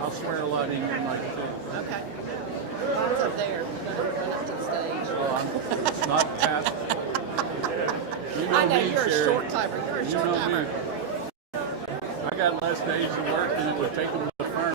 I'll swear a lot in your mic too. Okay. Mine's up there. You're going to run up to the stage. Well, it's not past. You know I know me, you're Sherry. a short timer. You're a You short know timer. me. I got less days of work than it would take them to the firm.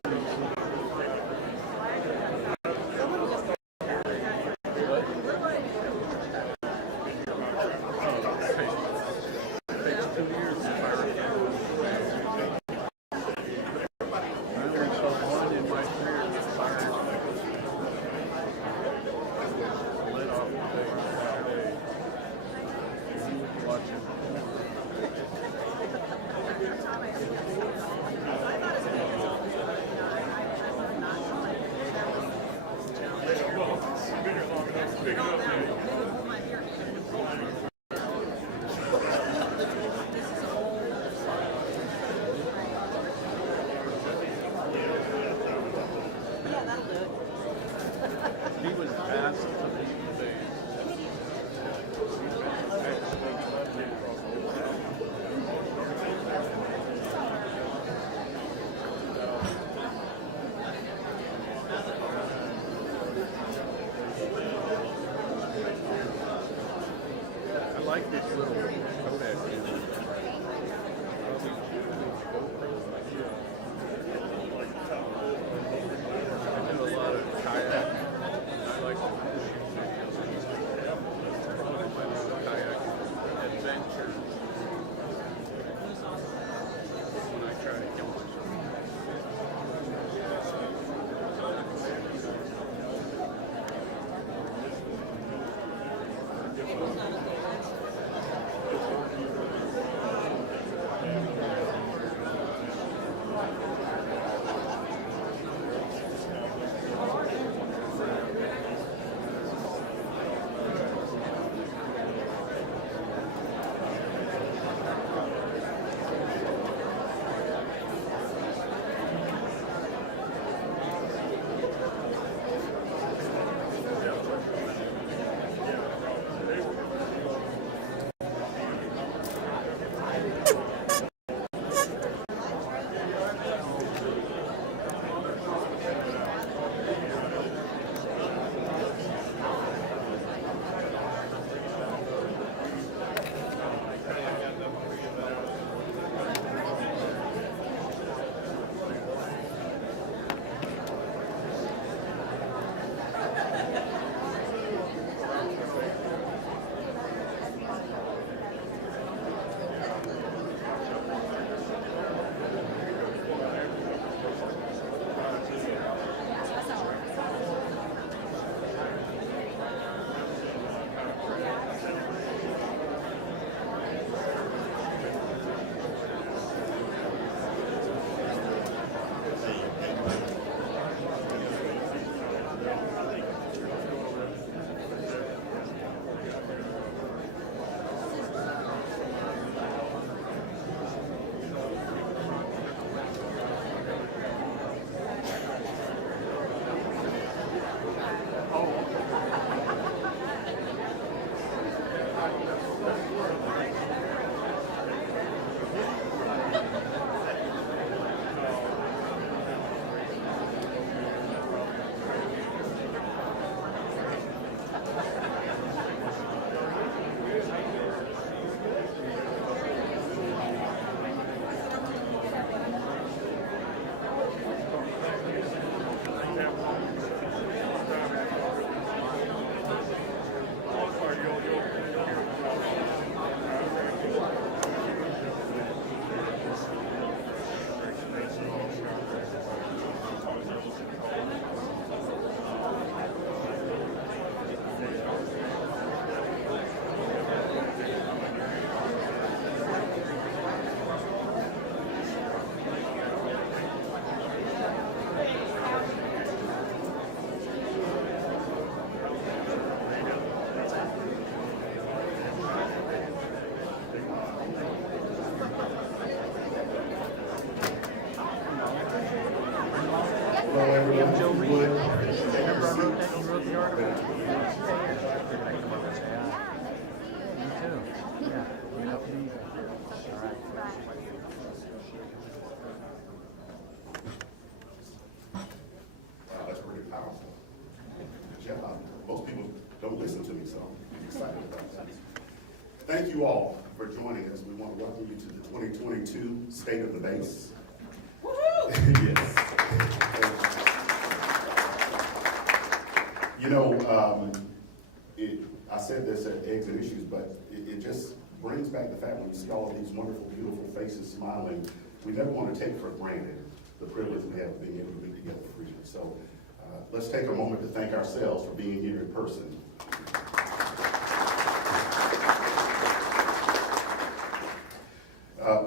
He was asked to leave the base. I like this little Kodak. I do a lot of kayak. I like kayak adventure when I try to kill myself. you would. Remember I wrote that, you wrote the article? Me too. Yeah. You know, all right. That's pretty powerful. Good job. Most people don't listen to me, so I'm excited about that. Thank you all for joining us. We want to welcome you to the 2022 State of the Base. Woohoo! Yes. You know, I said this at Eggs and Issues, but it just brings back the fact when you see all of these wonderful, beautiful faces smiling, we never want to take for granted the privilege we have of being able to be together freely. So let's take a moment to thank ourselves for being here in person.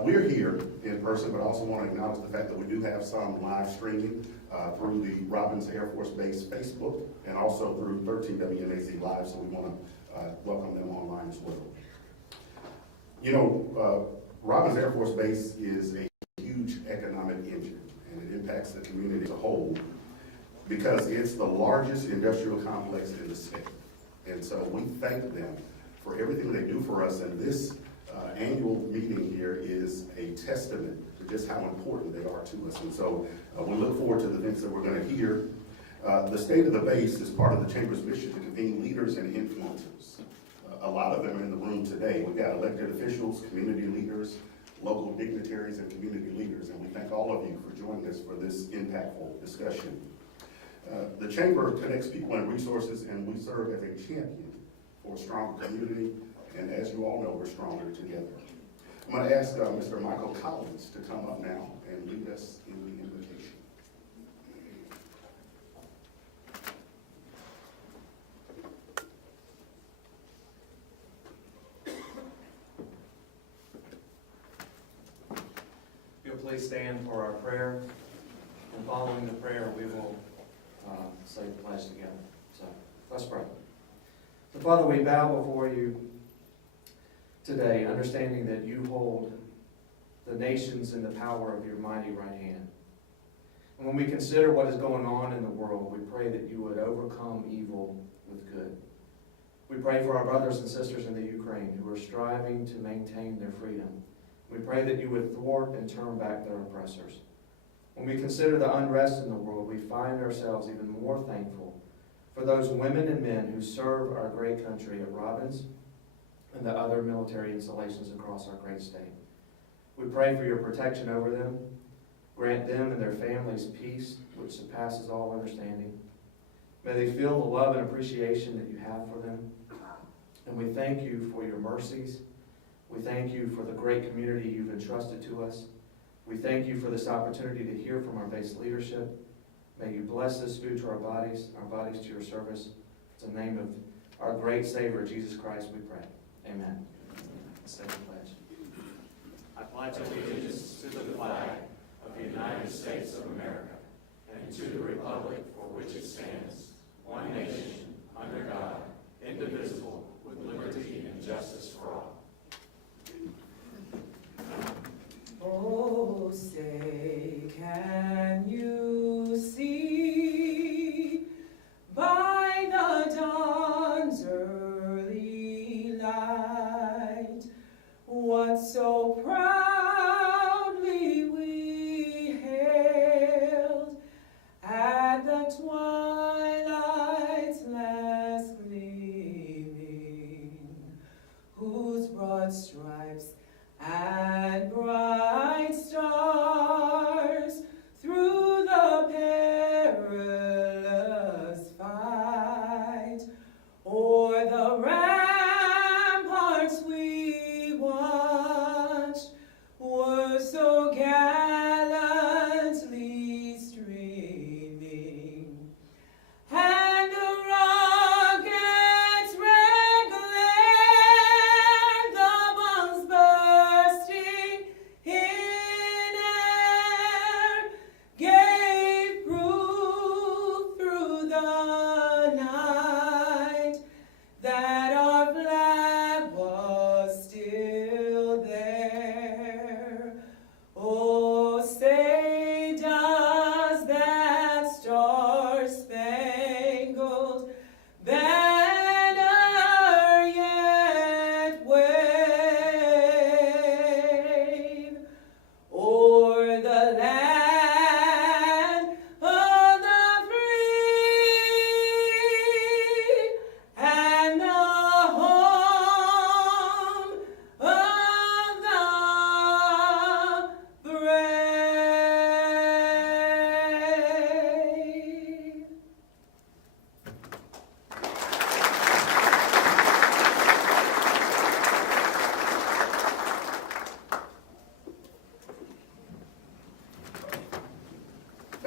We're here in person, but I also want to acknowledge the fact that we do have some live streaming through the Robins Air Force Base Facebook and also through 13 WNAZ Live, so we want to welcome them online as well. You know, Robins Air Force Base is a huge economic engine, and it impacts the community as a whole because it's the largest industrial complex in the state. And so we thank them for everything they do for us, and this annual meeting here is a testament to just how important they are to us. And so we look forward to the things that we're going to hear. The State of the Base is part of the Chamber's mission to convene leaders and influencers. A lot of them are in the room today. We've got elected officials, community leaders, local dignitaries, and community leaders. And we thank all of you for joining us for this impactful discussion. The Chamber connects people and resources, and we serve as a champion for a stronger community. And as you all know, we're stronger together. I'm going to ask Mr. Michael Collins to come up now and lead us in the invocation. If you'll please stand for our prayer, and following the prayer, we will say the pledge together. So let's pray. So Father, we bow before you today, understanding that you hold the nations in the power of your mighty right hand. And when we consider what is going on in the world, we pray that you would overcome evil with good. We pray for our brothers and sisters in the Ukraine who are striving to maintain their freedom. We pray that you would thwart and turn back their oppressors. When we consider the unrest in the world, we find ourselves even more thankful for those women and men who serve our great country at Robins and the other military installations across our great state. We pray for your protection over them. Grant them and their families peace which surpasses all understanding. May they feel the love and appreciation that you have for them. And we thank you for your mercies. We thank you for the great community you've entrusted to us. We thank you for this opportunity to hear from our base leadership. May you bless this food to our bodies to your service. In the name of our great Savior, Jesus Christ, we pray. Amen. Let's say the pledge. I pledge allegiance to the flag of the United States of America and to the republic for which it stands, one nation, under God, indivisible, with liberty and justice for all. Oh, say, can you see by the dawn's early light what so proudly we hailed at the twilight's last gleaming, whose broad stripes and bright stars through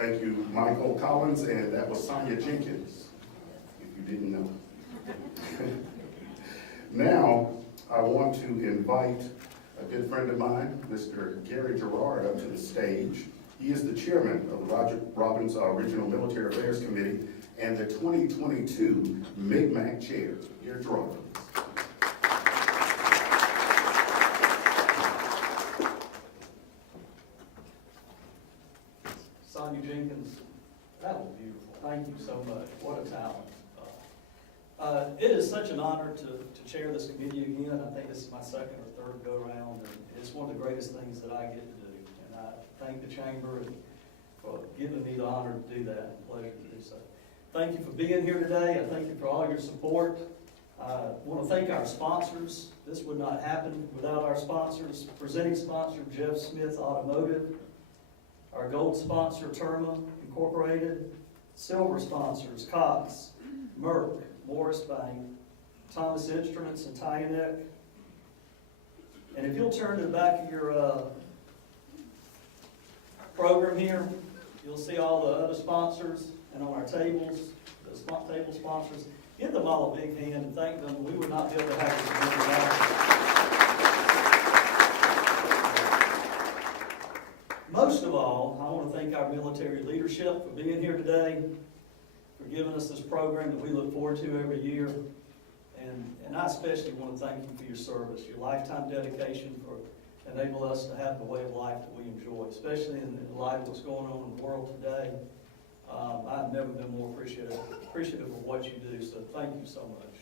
Thank you, Michael Collins, and that was Sonia Jenkins, if you didn't know. Now, I want to invite a good friend of mine, Mr. Cary Gerard, up to the stage. He is the chairman of the Roger Robins Regional Military Affairs Committee and the 2022 MICMAC Chair. Cary Gerard. Sonia Jenkins, that was beautiful. Thank you so much. What a talent. It is such an honor to chair this committee again. I think this is my second or third go-around, and it's one of the greatest things that I get to do. And I thank the chamber for giving me the honor to do that, and pleasure to do so. Thank you for being here today. I thank you for all your support. I want to thank our sponsors. This would not happen without our sponsors. Presenting sponsor, Jeff Smith Automotive. Our gold sponsor, Terma Incorporated. Silver sponsors, Cox, Merck, Morris Bank, Thomas Instruments, and Tyanek. And if you'll turn to the back of your program here, you'll see all the other sponsors, and on our tables, the table sponsors. Give them all a big hand and thank them. We would not be able to have this event without them. Most of all, I want to thank our military leadership for being here today, for giving us this program that we look forward to every year. And I especially want to thank you for your service, your lifetime dedication for enabling us to have the way of life that we enjoy, especially in light of what's going on in the world today. I've never been more appreciative of what you do, so thank you so much.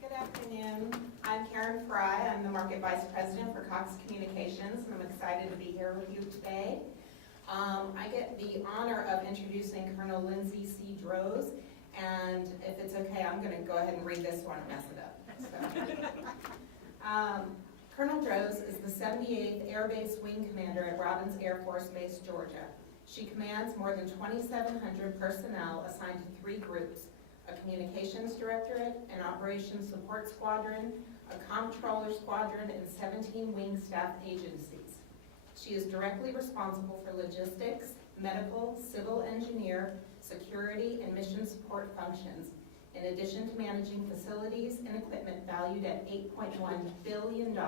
Good afternoon. I'm Karen Fry. I'm the Market Vice President for Cox Communications, and I'm excited to be here with you today. I get the honor of introducing Colonel Lindsay C. Droz, and if it's okay, I'm going to go ahead and read this one and mess it up. So, Colonel Droz is the 78th Air Base Wing Commander at Robins Air Force Base, Georgia. She commands more than 2,700 personnel assigned to 3 groups: a Communications Directorate, an Operations Support Squadron, a Comptroller Squadron, and 17 wing staff agencies. She is directly responsible for logistics, medical, civil engineer, security, and mission support functions, in addition to managing facilities and equipment valued at $8.1 billion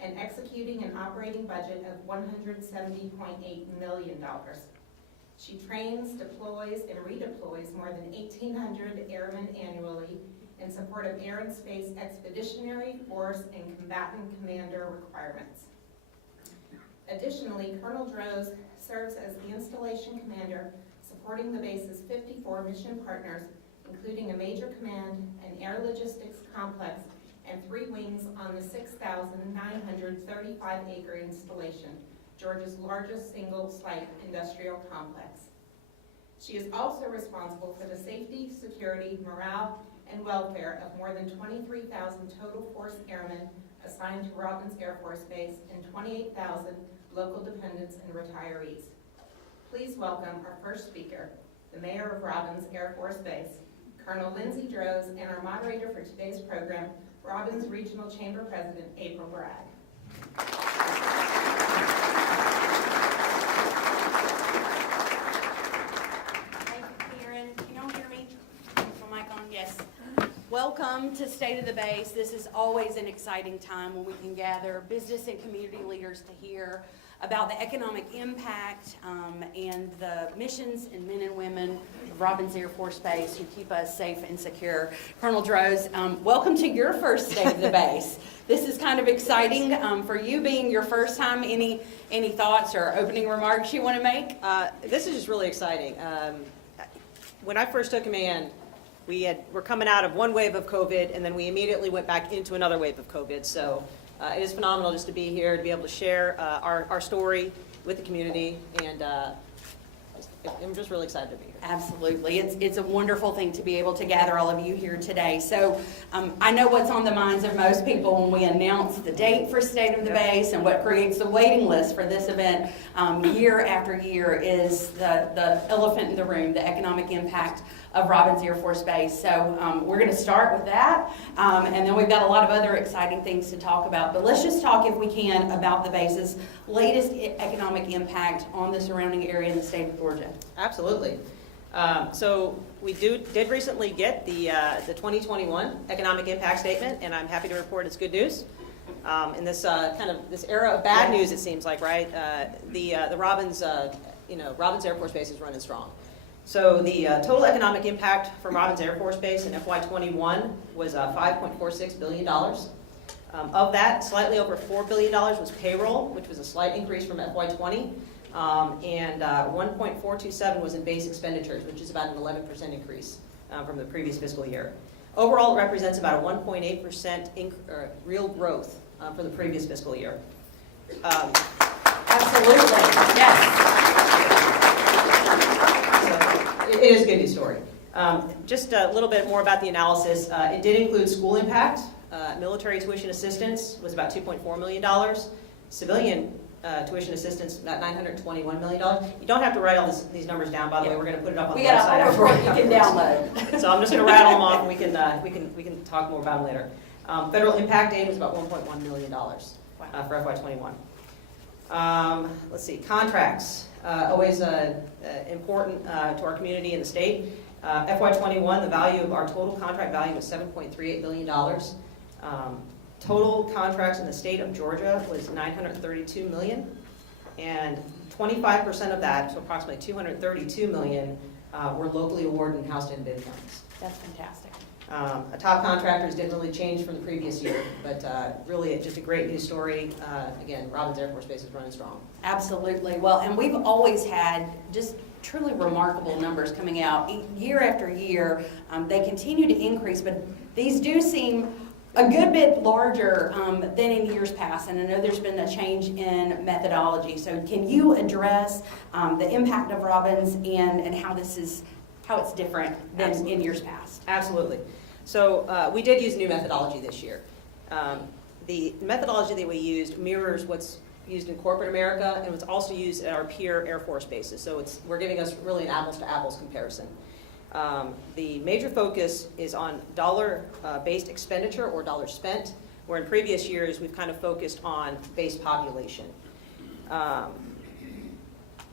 and executing an operating budget of $170.8 million. She trains, deploys, and redeploys more than 1,800 airmen annually in support of Air and Space Expeditionary Force and Combatant Commander requirements. Additionally, Colonel Droz serves as the installation commander supporting the base's 54 mission partners, including a major command, an air logistics complex, and 3 wings on the 6,935-acre installation, Georgia's largest single-site industrial complex. She is also responsible for the safety, security, morale, and welfare of more than 23,000 total force airmen assigned to Robins Air Force Base and 28,000 local dependents and retirees. Please welcome our first speaker, the Mayor of Robins Air Force Base, Colonel Lindsay Droz, and our moderator for today's program, Robins Regional Chamber President, April Bragg. Thank you, Karen. Can y'all hear me? Is my mic on? Yes. Welcome to State of the Base. This is always an exciting time when we can gather business and community leaders to hear about the economic impact and the missions and men and women of Robins Air Force Base who keep us safe and secure. Colonel Droz, welcome to your first State of the Base. This is kind of exciting for you being your first time. Any thoughts or opening remarks you want to make? This is just really exciting. When I first took command, we're coming out of one wave of COVID, and then we immediately went back into another wave of COVID. So it is phenomenal just to be here, to be able to share our story with the community, and I'm just really excited to be here. Absolutely. It's a wonderful thing to be able to gather all of you here today. So I know what's on the minds of most people when we announce the date for State of the Base, and what creates the waiting list for this event year after year is the elephant in the room, the economic impact of Robins Air Force Base. So we're going to start with that, and then we've got a lot of other exciting things to talk about. But let's just talk, if we can, about the base's latest economic impact on the surrounding area in the state of Georgia. Absolutely. So we did recently get the 2021 economic impact statement, and I'm happy to report it's good news. In this this era of bad news, it seems like, right? The Robins, Robins Air Force Base is running strong. So the total economic impact from Robins Air Force Base in FY21 was $5.46 billion. Of that, slightly over $4 billion was payroll, which was a slight increase from FY20. And 1.427 was in base expenditures, which is about an 11% increase from the previous fiscal year. Overall, it represents about a 1.8% real growth from the previous fiscal year. Absolutely, yes. So it is a good news story. Just a little bit more about the analysis. It did include school impact. Military tuition assistance was about $2.4 million. Civilian tuition assistance, about $921 million. You don't have to write all these numbers down, by the way. We're going to put it up on the website. We got a report you can download. So I'm just going to rattle them off, and we can talk more about them later. Federal impact aid was about $1.1 million for FY21. Let's see, contracts, always important to our community and the state. FY21, the value of our total contract value was $7.38 billion. Total contracts in the state of Georgia was $932 million, and 25% of that, so approximately $232 million, were locally awarded and housed in bid funds. That's fantastic. Top contractors didn't really change from the previous year, but really just a great news story. Again, Robins Air Force Base is running strong. Absolutely. Well, and we've always had just truly remarkable numbers coming out year after year. They continue to increase, but these do seem a good bit larger than in years past, and I know there's been a change in methodology. So can you address the impact of Robins and how it's different than in years past? Absolutely. So we did use new methodology this year. The methodology that we used mirrors what's used in corporate America, and was also used at our peer Air Force bases. So we're giving us really an apples-to-apples comparison. The major focus is on dollar-based expenditure or dollars spent, where in previous years we've kind of focused on base population.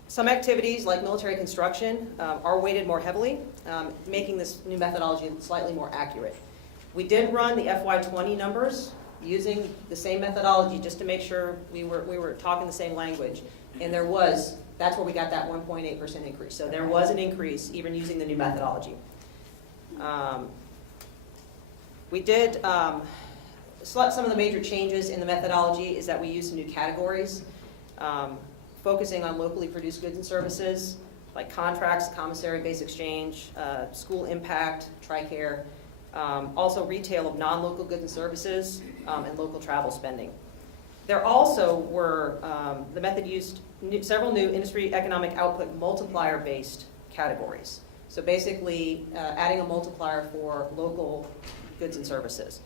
Some activities like military construction are weighted more heavily, making this new methodology slightly more accurate. We did run the FY20 numbers using the same methodology just to make sure we were talking the same language, and that's where we got that 1.8% increase. So there was an increase even using the new methodology. We did, some of the major changes in the methodology is that we used some new categories, focusing on locally produced goods and services, like contracts, commissary, base exchange, school impact, TRICARE, also retail of non-local goods and services, and local travel spending. There also were, the method used several new industry economic output multiplier-based categories. So basically, adding a multiplier for local goods and services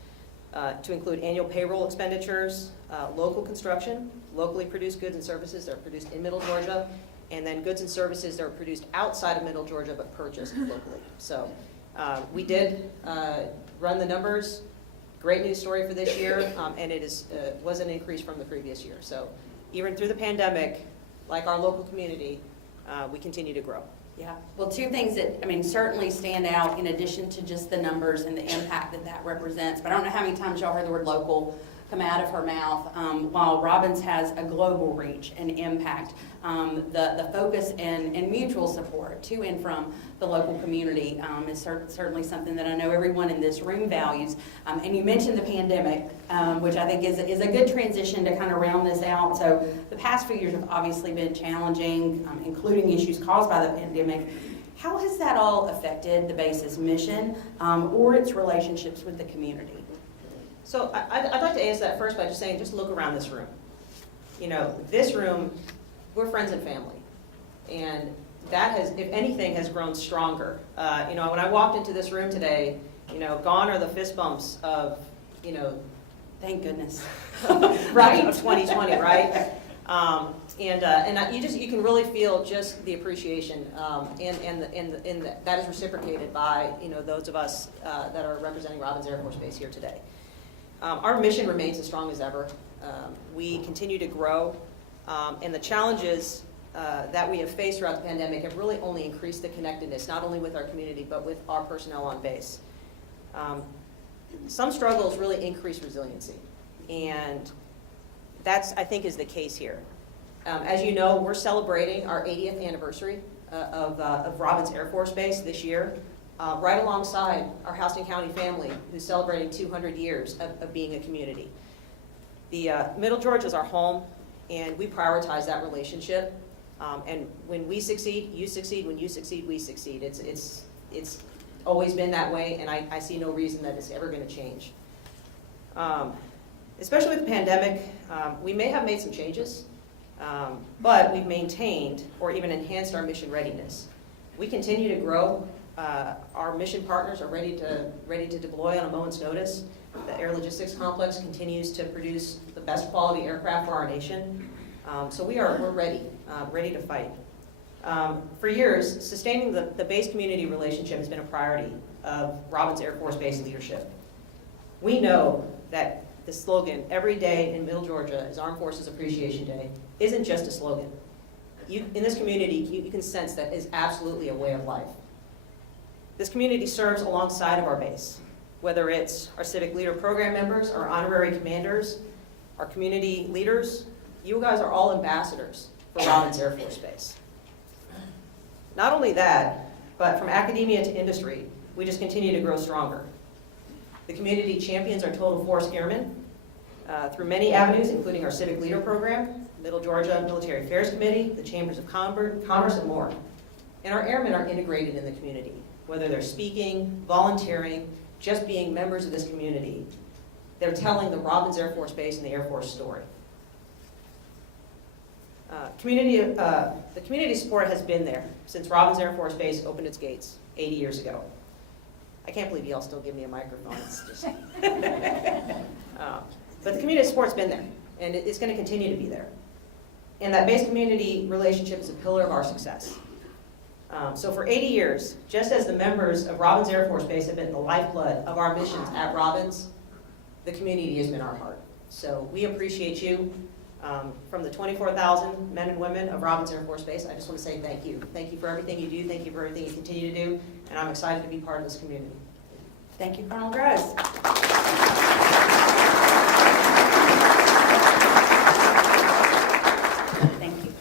to include annual payroll expenditures, local construction, locally produced goods and services that are produced in Middle Georgia, and then goods and services that are produced outside of Middle Georgia but purchased locally. So we did run the numbers. Great news story for this year, and it was an increase from the previous year. So even through the pandemic, like our local community, we continue to grow. Yeah, well, two things that, certainly stand out in addition to just the numbers and the impact that represents. But I don't know how many times y'all heard the word local come out of her mouth. While Robins has a global reach and impact, the focus and mutual support to and from the local community is certainly something that I know everyone in this room values. And you mentioned the pandemic, which I think is a good transition to kind of round this out. So the past few years have obviously been challenging, including issues caused by the pandemic. How has that all affected the base's mission or its relationships with the community? So I'd like to answer that first by just saying, just look around this room. This room, we're friends and family. And that has, if anything, has grown stronger. You know, when I walked into this room today, you know, gone are the fist bumps of, you know, Thank goodness. right, of 2020, right? You can really feel just the appreciation, and that is reciprocated by, you know, those of us that are representing Robins Air Force Base here today. Our mission remains as strong as ever. We continue to grow, and the challenges that we have faced throughout the pandemic have really only increased the connectedness, not only with our community, but with our personnel on base. Some struggles really increase resiliency, and that's, I think, is the case here. As you know, we're celebrating our 80th anniversary of Robins Air Force Base this year, right alongside our Houston County family, who's celebrating 200 years of being a community. The Middle Georgia is our home, and we prioritize that relationship. And when we succeed, you succeed. When you succeed, we succeed. It's always been that way, and I see no reason that it's ever going to change. Especially with the pandemic, we may have made some changes, but we've maintained or even enhanced our mission readiness. We continue to grow. Our mission partners are ready to deploy on a moment's notice. The Air Logistics Complex continues to produce the best quality aircraft for our nation. So we're ready to fight. For years, sustaining the base community relationship has been a priority of Robins Air Force Base leadership. We know that the slogan, "Every day in Middle Georgia is Armed Forces Appreciation Day," isn't just a slogan. In this community, you can sense that is absolutely a way of life. This community serves alongside of our base, whether it's our civic leader program members, our honorary commanders, our community leaders. You guys are all ambassadors for Robins Air Force Base. Not only that, but from academia to industry, we just continue to grow stronger. The community champions our Total Force Airmen through many avenues, including our Civic Leader Program, Middle Georgia Military Affairs Committee, the Chambers of Commerce, and more. And our airmen are integrated in the community, whether they're speaking, volunteering, just being members of this community. They're telling the Robins Air Force Base and the Air Force story. The community support has been there since Robins Air Force Base opened its gates 80 years ago. I can't believe y'all still give me a microphone. It's just but the community support's been there, and it's going to continue to be there. And that base community relationship is a pillar of our success. So for 80 years, just as the members of Robins Air Force Base have been the lifeblood of our missions at Robins, the community has been our heart. So we appreciate you. From the 24,000 men and women of Robins Air Force Base, I just want to say thank you. Thank you for everything you do. Thank you for everything you continue to do. And I'm excited to be part of this community. Thank you, Colonel Gross. Thank you.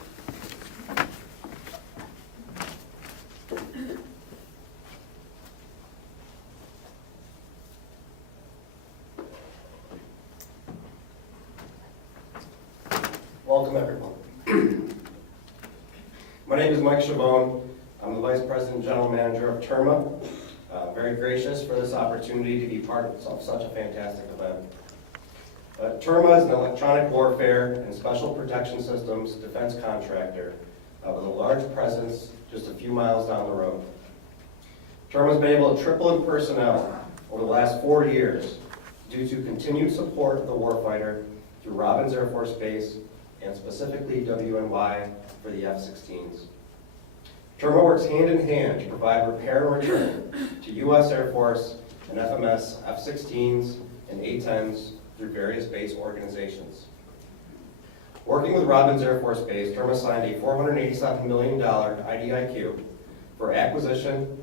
Welcome, everyone. My name is Mike Chabon. I'm the Vice President and General Manager of TERMA. Very gracious for this opportunity to be part of such a fantastic event. TERMA is an electronic warfare and special protection systems defense contractor with a large presence just a few miles down the road. TERMA has been able to triple in personnel over the last 4 years due to continued support of the warfighter through Robins Air Force Base and specifically WNY for the F-16s. TERMA works hand in hand to provide repair and return to U.S. Air Force and FMS F-16s and A-10s through various base organizations. Working with Robins Air Force Base, TERMA signed a $487 million IDIQ for acquisition,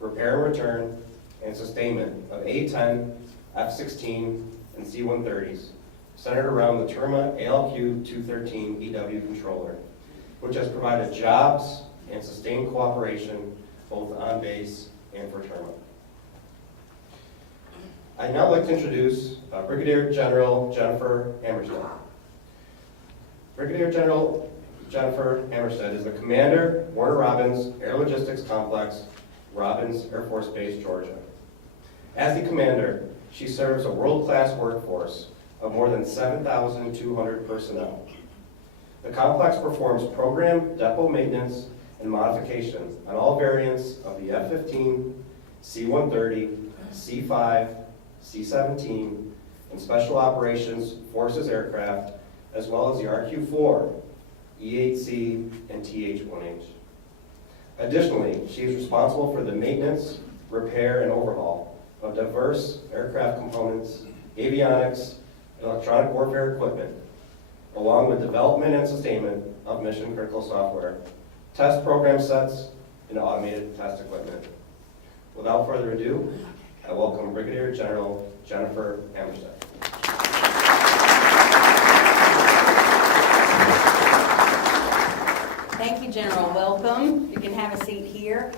repair and return, and sustainment of A-10, F-16, and C-130s, centered around the TERMA ALQ-213 EW controller, which has provided jobs and sustained cooperation both on base and for TERMA. I'd now like to introduce Brigadier General Jennifer Hammerstead. Brigadier General Jennifer Hammerstead is the Commander, Warner Robins Air Logistics Complex, Robins Air Force Base, Georgia. As the Commander, she serves a world-class workforce of more than 7,200 personnel. The complex performs program, depot maintenance, and modification on all variants of the F-15, C-130, C-5, C-17, and Special Operations Forces aircraft, as well as the RQ-4, E-8C, and TH-1H. Additionally, she is responsible for the maintenance, repair, and overhaul of diverse aircraft components, avionics, electronic warfare equipment, along with development and sustainment of mission-critical software, test program sets, and automated test equipment. Without further ado, I welcome Brigadier General Jennifer Hammerstedt. Thank you, General. Welcome. You can have a seat here.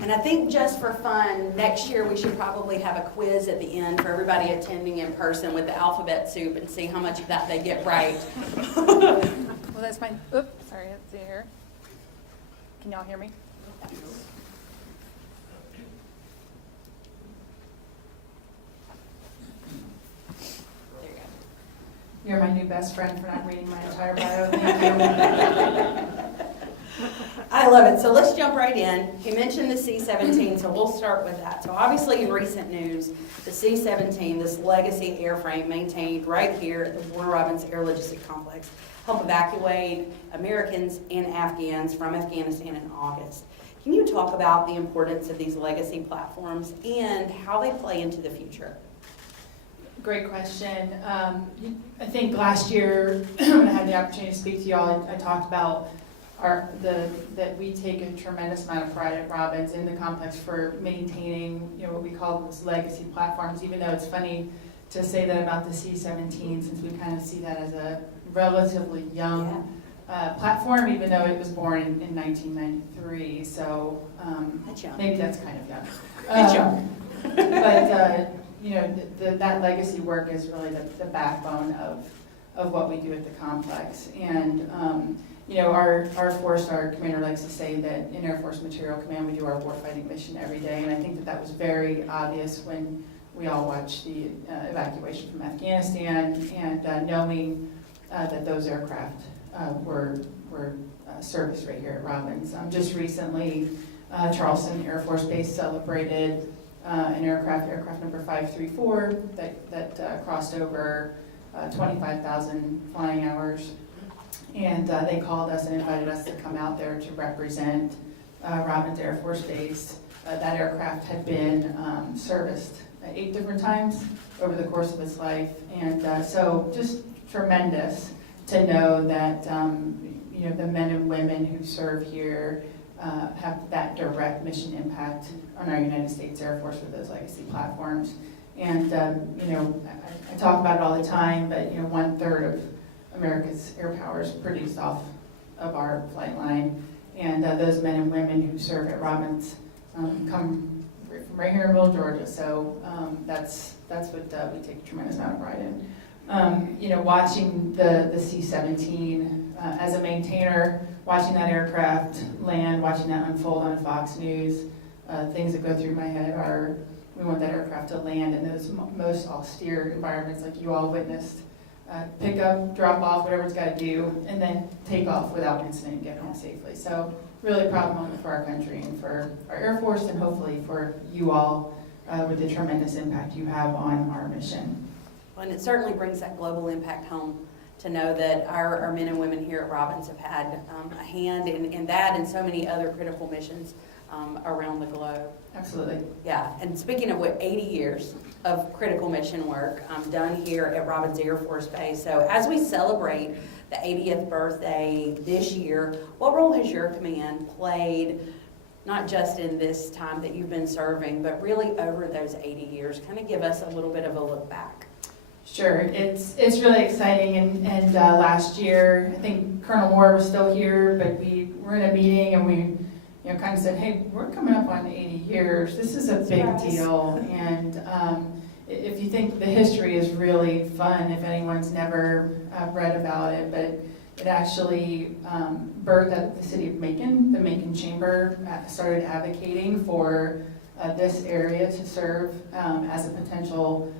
And I think just for fun, next year we should probably have a quiz at the end for everybody attending in person with the alphabet soup and see how much of that they get right. Well, that's fine. Oops, sorry, let's see here. Can y'all hear me? There you go. You're my new best friend for not reading my entire bio. Thank you. I love it. So let's jump right in. He mentioned the C-17, so we'll start with that. So obviously in recent news, the C-17, this legacy airframe maintained right here at the Warner Robins Air Logistic Complex, helped evacuate Americans and Afghans from Afghanistan in August. Can you talk about the importance of these legacy platforms and how they play into the future? Great question. I think last year when I had the opportunity to speak to y'all, I talked about that we take a tremendous amount of pride at Robins in the complex for maintaining, what we call those legacy platforms, even though it's funny to say that about the C-17 since we kind of see that as a relatively young platform, even though it was born in 1993, so maybe that's kind of young. But that legacy work is really the backbone of what we do at the complex. And our 4-star commander likes to say that in Air Force Material Command we do our warfighting mission every day, and I think that was very obvious when we all watched the evacuation from Afghanistan and knowing that those aircraft were serviced right here at Robins. Just recently, Charleston Air Force Base celebrated an aircraft number 534, that crossed over 25,000 flying hours. And they called us and invited us to come out there to represent Robins Air Force Base. That aircraft had been serviced 8 different times over the course of its life. And so just tremendous to know that the men and women who serve here have that direct mission impact on our United States Air Force with those legacy platforms. And I talk about it all the time, but 1/3 of America's air power is produced off of our flight line, and those men and women who serve at Robins come from right here in Middle Georgia. So that's what we take a tremendous amount of pride in. Watching the C-17 as a maintainer, watching that aircraft land, watching that unfold on Fox News, things that go through my head are, we want that aircraft to land in those most austere environments like you all witnessed. Pick up, drop off, whatever it's got to do, and then take off without incident and get home safely. So really proud moment for our country and for our Air Force, and hopefully for you all with the tremendous impact you have on our mission. Well, and it certainly brings that global impact home to know that our men and women here at Robins have had a hand in that and so many other critical missions around the globe. Absolutely. Yeah, and speaking of 80 years of critical mission work done here at Robins Air Force Base, so as we celebrate the 80th birthday this year, what role has your command played, not just in this time that you've been serving, but really over those 80 years? Kind of give us a little bit of a look back. Sure, it's really exciting, and last year, I think Colonel Moore was still here, but we were in a meeting and we kind of said, hey, we're coming up on 80 years. This is a big deal. And if you think the history is really fun, if anyone's never read about it, but it actually birthed at the city of Macon. The Macon Chamber started advocating for this area to serve as a potential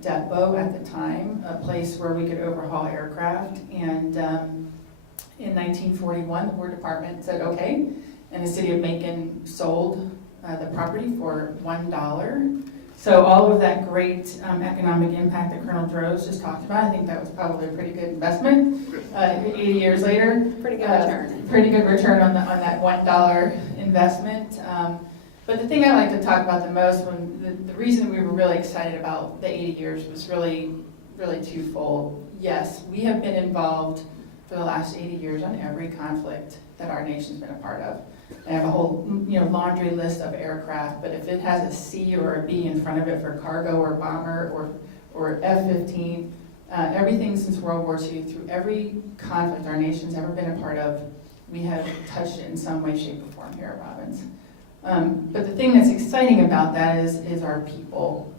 depot at the time, a place where we could overhaul aircraft. And In 1941, the War Department said okay, and the city of Macon sold the property for $1. So all of that great economic impact that Colonel Droz just talked about, I think that was probably a pretty good investment. 80 years later, Pretty good return. pretty good return on that $1 investment. But the thing I like to talk about the most, the reason we were really excited about the 80 years was really twofold. Yes, we have been involved for the last 80 years on every conflict that our nation's been a part of. I have a whole laundry list of aircraft, but if it has a C or a B in front of it for cargo or bomber or F-15, everything since World War II, through every conflict our nation's ever been a part of, we have touched it in some way, shape, or form here at Robins. But the thing that's exciting about that is our people.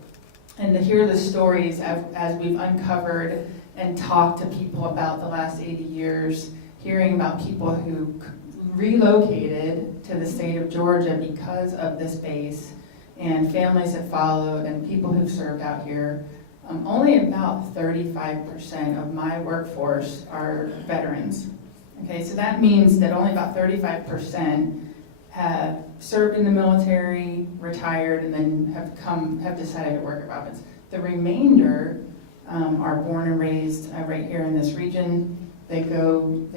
And to hear the stories as we've uncovered and talked to people about the last 80 years, hearing about people who relocated to the state of Georgia because of this base, and families that followed, and people who've served out here. Only about 35% of my workforce are veterans. Okay, so that means that only about 35% have served in the military, retired, and then have decided to work at Robins. The remainder are born and raised right here in this region. They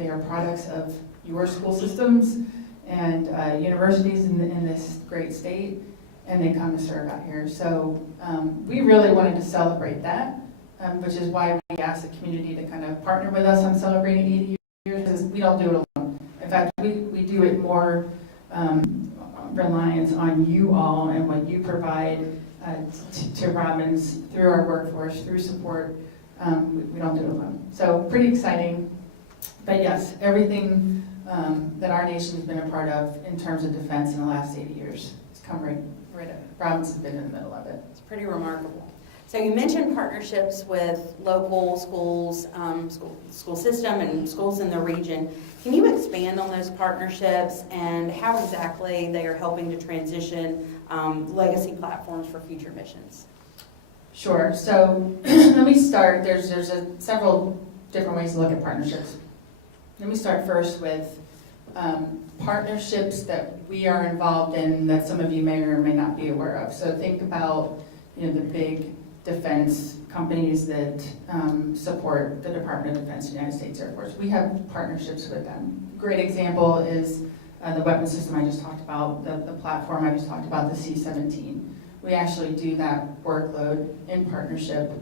are products of your school systems and universities in this great state, and they come to serve out here. So we really wanted to celebrate that, which is why we asked the community to kind of partner with us on celebrating 80 years, because we don't do it alone. In fact, we do it more reliance on you all and what you provide to Robins through our workforce, through support. We don't do it alone. So pretty exciting. But yes, everything that our nation has been a part of in terms of defense in the last 80 years has come right up. Robins has been in the middle of it. It's pretty remarkable. So you mentioned partnerships with local schools, school system and schools in the region. Can you expand on those partnerships and how exactly they are helping to transition legacy platforms for future missions? Sure. So let me start. There's several different ways to look at partnerships. Let me start first with partnerships that we are involved in that some of you may or may not be aware of. So think about the big defense companies that support the Department of Defense, United States Air Force. We have partnerships with them. A great example is the weapon system I just talked about, the platform I just talked about, the C-17. We actually do that workload in partnership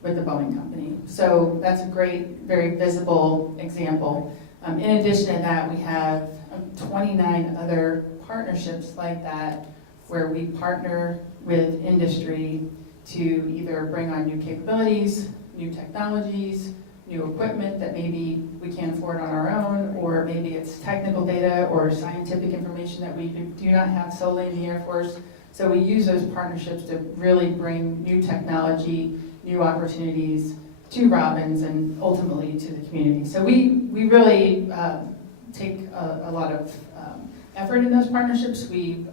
with the Boeing company. So that's a great, very visible example. In addition to that, we have 29 other partnerships like that where we partner with industry to either bring on new capabilities, new technologies, new equipment that maybe we can't afford on our own, or maybe it's technical data or scientific information that we do not have solely in the Air Force. So we use those partnerships to really bring new technology, new opportunities to Robins and ultimately to the community. So we really take a lot of effort in those partnerships. We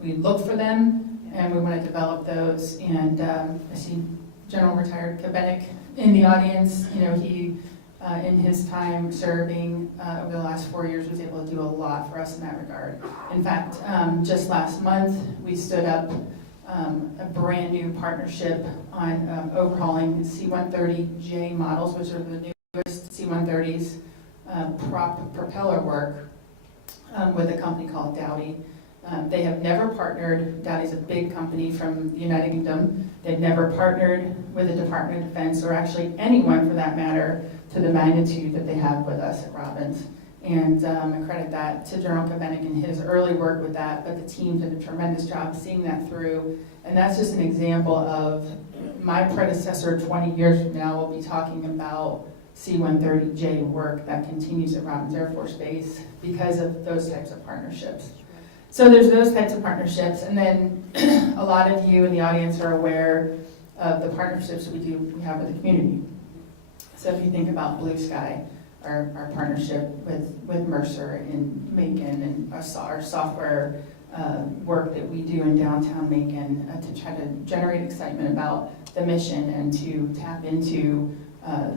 look for them and we want to develop those. And I see General Retired Kabenik in the audience. He in his time serving over the last 4 years was able to do a lot for us in that regard. In fact, just last month we stood up a brand new partnership on overhauling C-130J models, which are the newest C-130s, prop propeller work with a company called Dowdy. They have never partnered. Dowdy's a big company from the United Kingdom. They've never partnered with the Department of Defense, or actually anyone for that matter, to the magnitude that they have with us at Robins. And I credit that to General Kabenik and his early work with that, but the team did a tremendous job seeing that through. And that's just an example of my predecessor 20 years from now will be talking about C-130J work that continues at Robins Air Force Base because of those types of partnerships. So there's those types of partnerships, and then a lot of you in the audience are aware of the partnerships we have with the community. So if you think about Blue Sky, our partnership with Mercer in Macon, and our software work that we do in downtown Macon to try to generate excitement about the mission and to tap into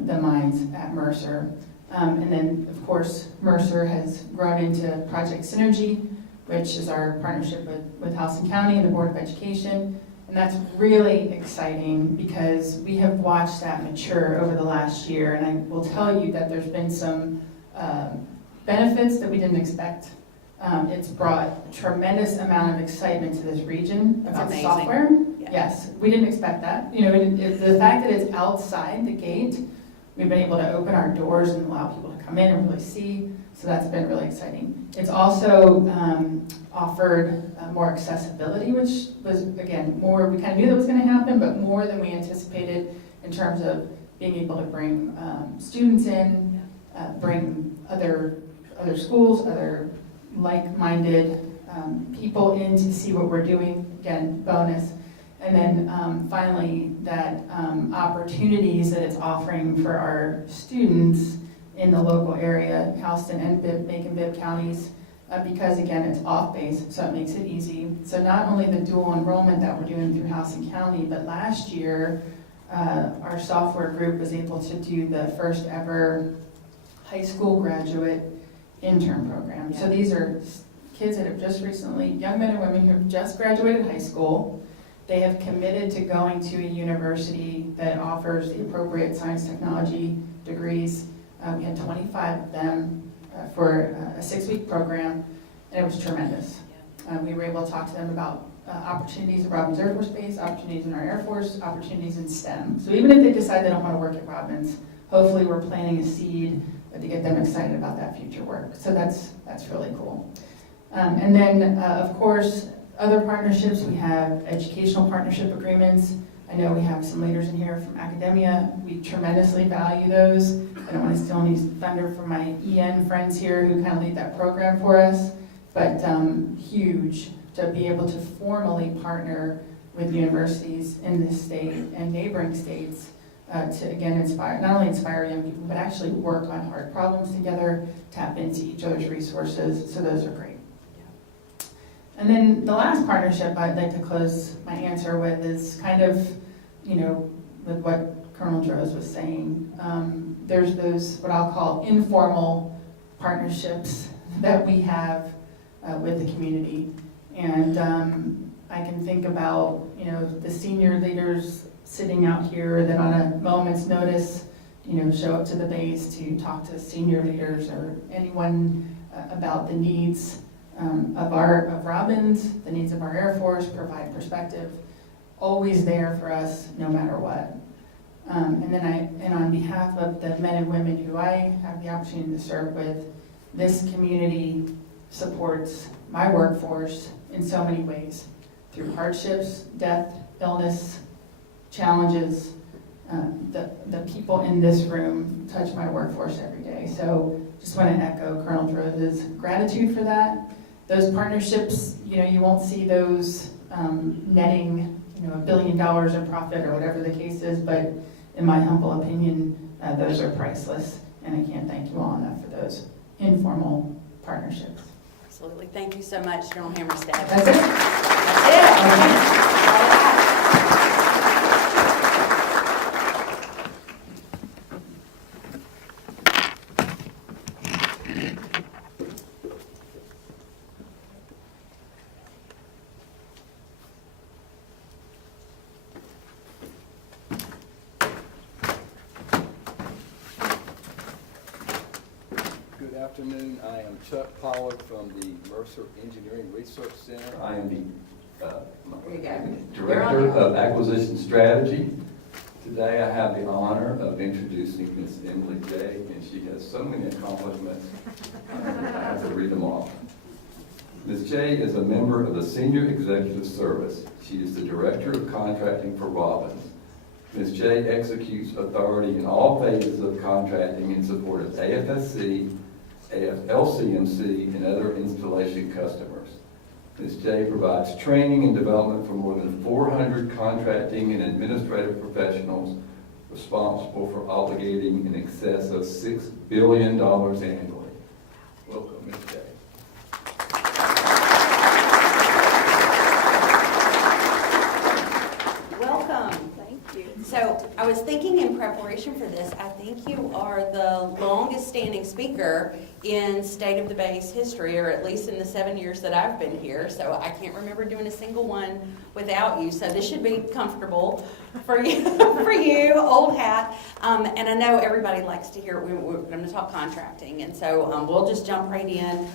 the minds at Mercer. And then, of course, Mercer has grown into Project Synergy, which is our partnership with Houston County and the Board of Education. And that's really exciting because we have watched that mature over the last year. And I will tell you that there's been some benefits that we didn't expect. It's brought a tremendous amount of excitement to this region That's about amazing. software. Yeah. Yes, we didn't expect that. You know, the fact that it's outside the gate, we've been able to open our doors and allow people to come in and really see. So that's been really exciting. It's also offered more accessibility, which was, again, more, we kind of knew that was going to happen, but more than we anticipated in terms of being able to bring students in, bring other schools, other like-minded people in to see what we're doing. Again, bonus. And then finally, that opportunities that it's offering for our students in the local area, Houston and Macon, Bibb counties, because again, it's off-base, so it makes it easy. So not only the dual enrollment that we're doing through Houston County, but last year, our software group was able to do the first ever high school graduate intern program. So these are kids that have just recently, young men and women who have just graduated high school. They have committed to going to a university that offers the appropriate science technology degrees. We had 25 of them for a 6-week program, and it was tremendous. We were able to talk to them about opportunities at Robins Air Force Base, opportunities in our Air Force, opportunities in STEM. So even if they decide they don't want to work at Robins, hopefully we're planting a seed to get them excited about that future work. So that's really cool. And then, of course, other partnerships, we have educational partnership agreements. I know we have some leaders in here from academia. We tremendously value those. I don't want to steal any thunder from my EN friends here who kind of lead that program for us, but huge to be able to formally partner with universities in this state and neighboring states to, again, inspire, not only inspire young people, but actually work on hard problems together, tap into each other's resources. So those are great. And then the last partnership I'd like to close my answer with is kind of, you know, with what Colonel Droz was saying. There's those, what I'll call informal partnerships that we have with the community. And I can think about, you know, the senior leaders sitting out here that on a moment's notice, you know, show up to the base to talk to senior leaders or anyone about the needs of Robins, the needs of our Air Force, provide perspective, always there for us no matter what. And on behalf of the men and women who I have the opportunity to serve with, this community supports my workforce in so many ways, through hardships, death, illness, challenges. The people in this room touch my workforce every day. So just want to echo Colonel Droz's gratitude for that. Those partnerships, you know, you won't see those netting, you know, $1 billion in profit or whatever the case is, but in my humble opinion, those are priceless, and I can't thank you all enough for those informal partnerships. Absolutely. Thank you so much, General Hammerstead. That's it? That's it. Good afternoon. I am Chuck Pollard from the Mercer Engineering Research Center. I am the Director of Acquisition Strategy. Today I have the honor of introducing Ms. Emily J., and she has so many accomplishments, I have to read them off. Ms. J. is a member of the Senior Executive Service. She is the Director of Contracting for Robins. Ms. J. executes authority in all phases of contracting in support of AFSC, LCMC, and other installation customers. Ms. J. provides training and development for more than 400 contracting and administrative professionals responsible for obligating in excess of $6 billion annually. Welcome, Ms. J. Welcome. Thank you. So I was thinking in preparation for this, I think you are the longest standing speaker in State of the Base history, or at least in the 7 years that I've been here. So I can't remember doing a single one without you. So this should be comfortable for you, for you, old hat. And I know everybody likes to hear, we're going to talk contracting. And so we'll just jump right in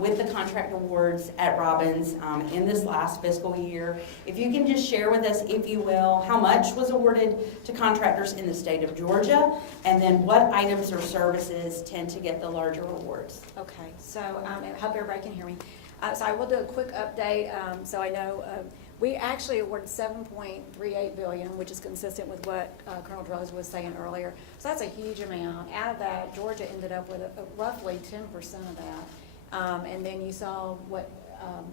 with the contract awards at Robins in this last fiscal year. If you can just share with us, if you will, how much was awarded to contractors in the state of Georgia, and then what items or services tend to get the larger awards. Okay, so I hope everybody can hear me. So I will do a quick update. So I know we actually awarded $7.38 billion, which is consistent with what Colonel Droz was saying earlier. So that's a huge amount. Out of that, Georgia ended up with roughly 10% of that. And then you saw what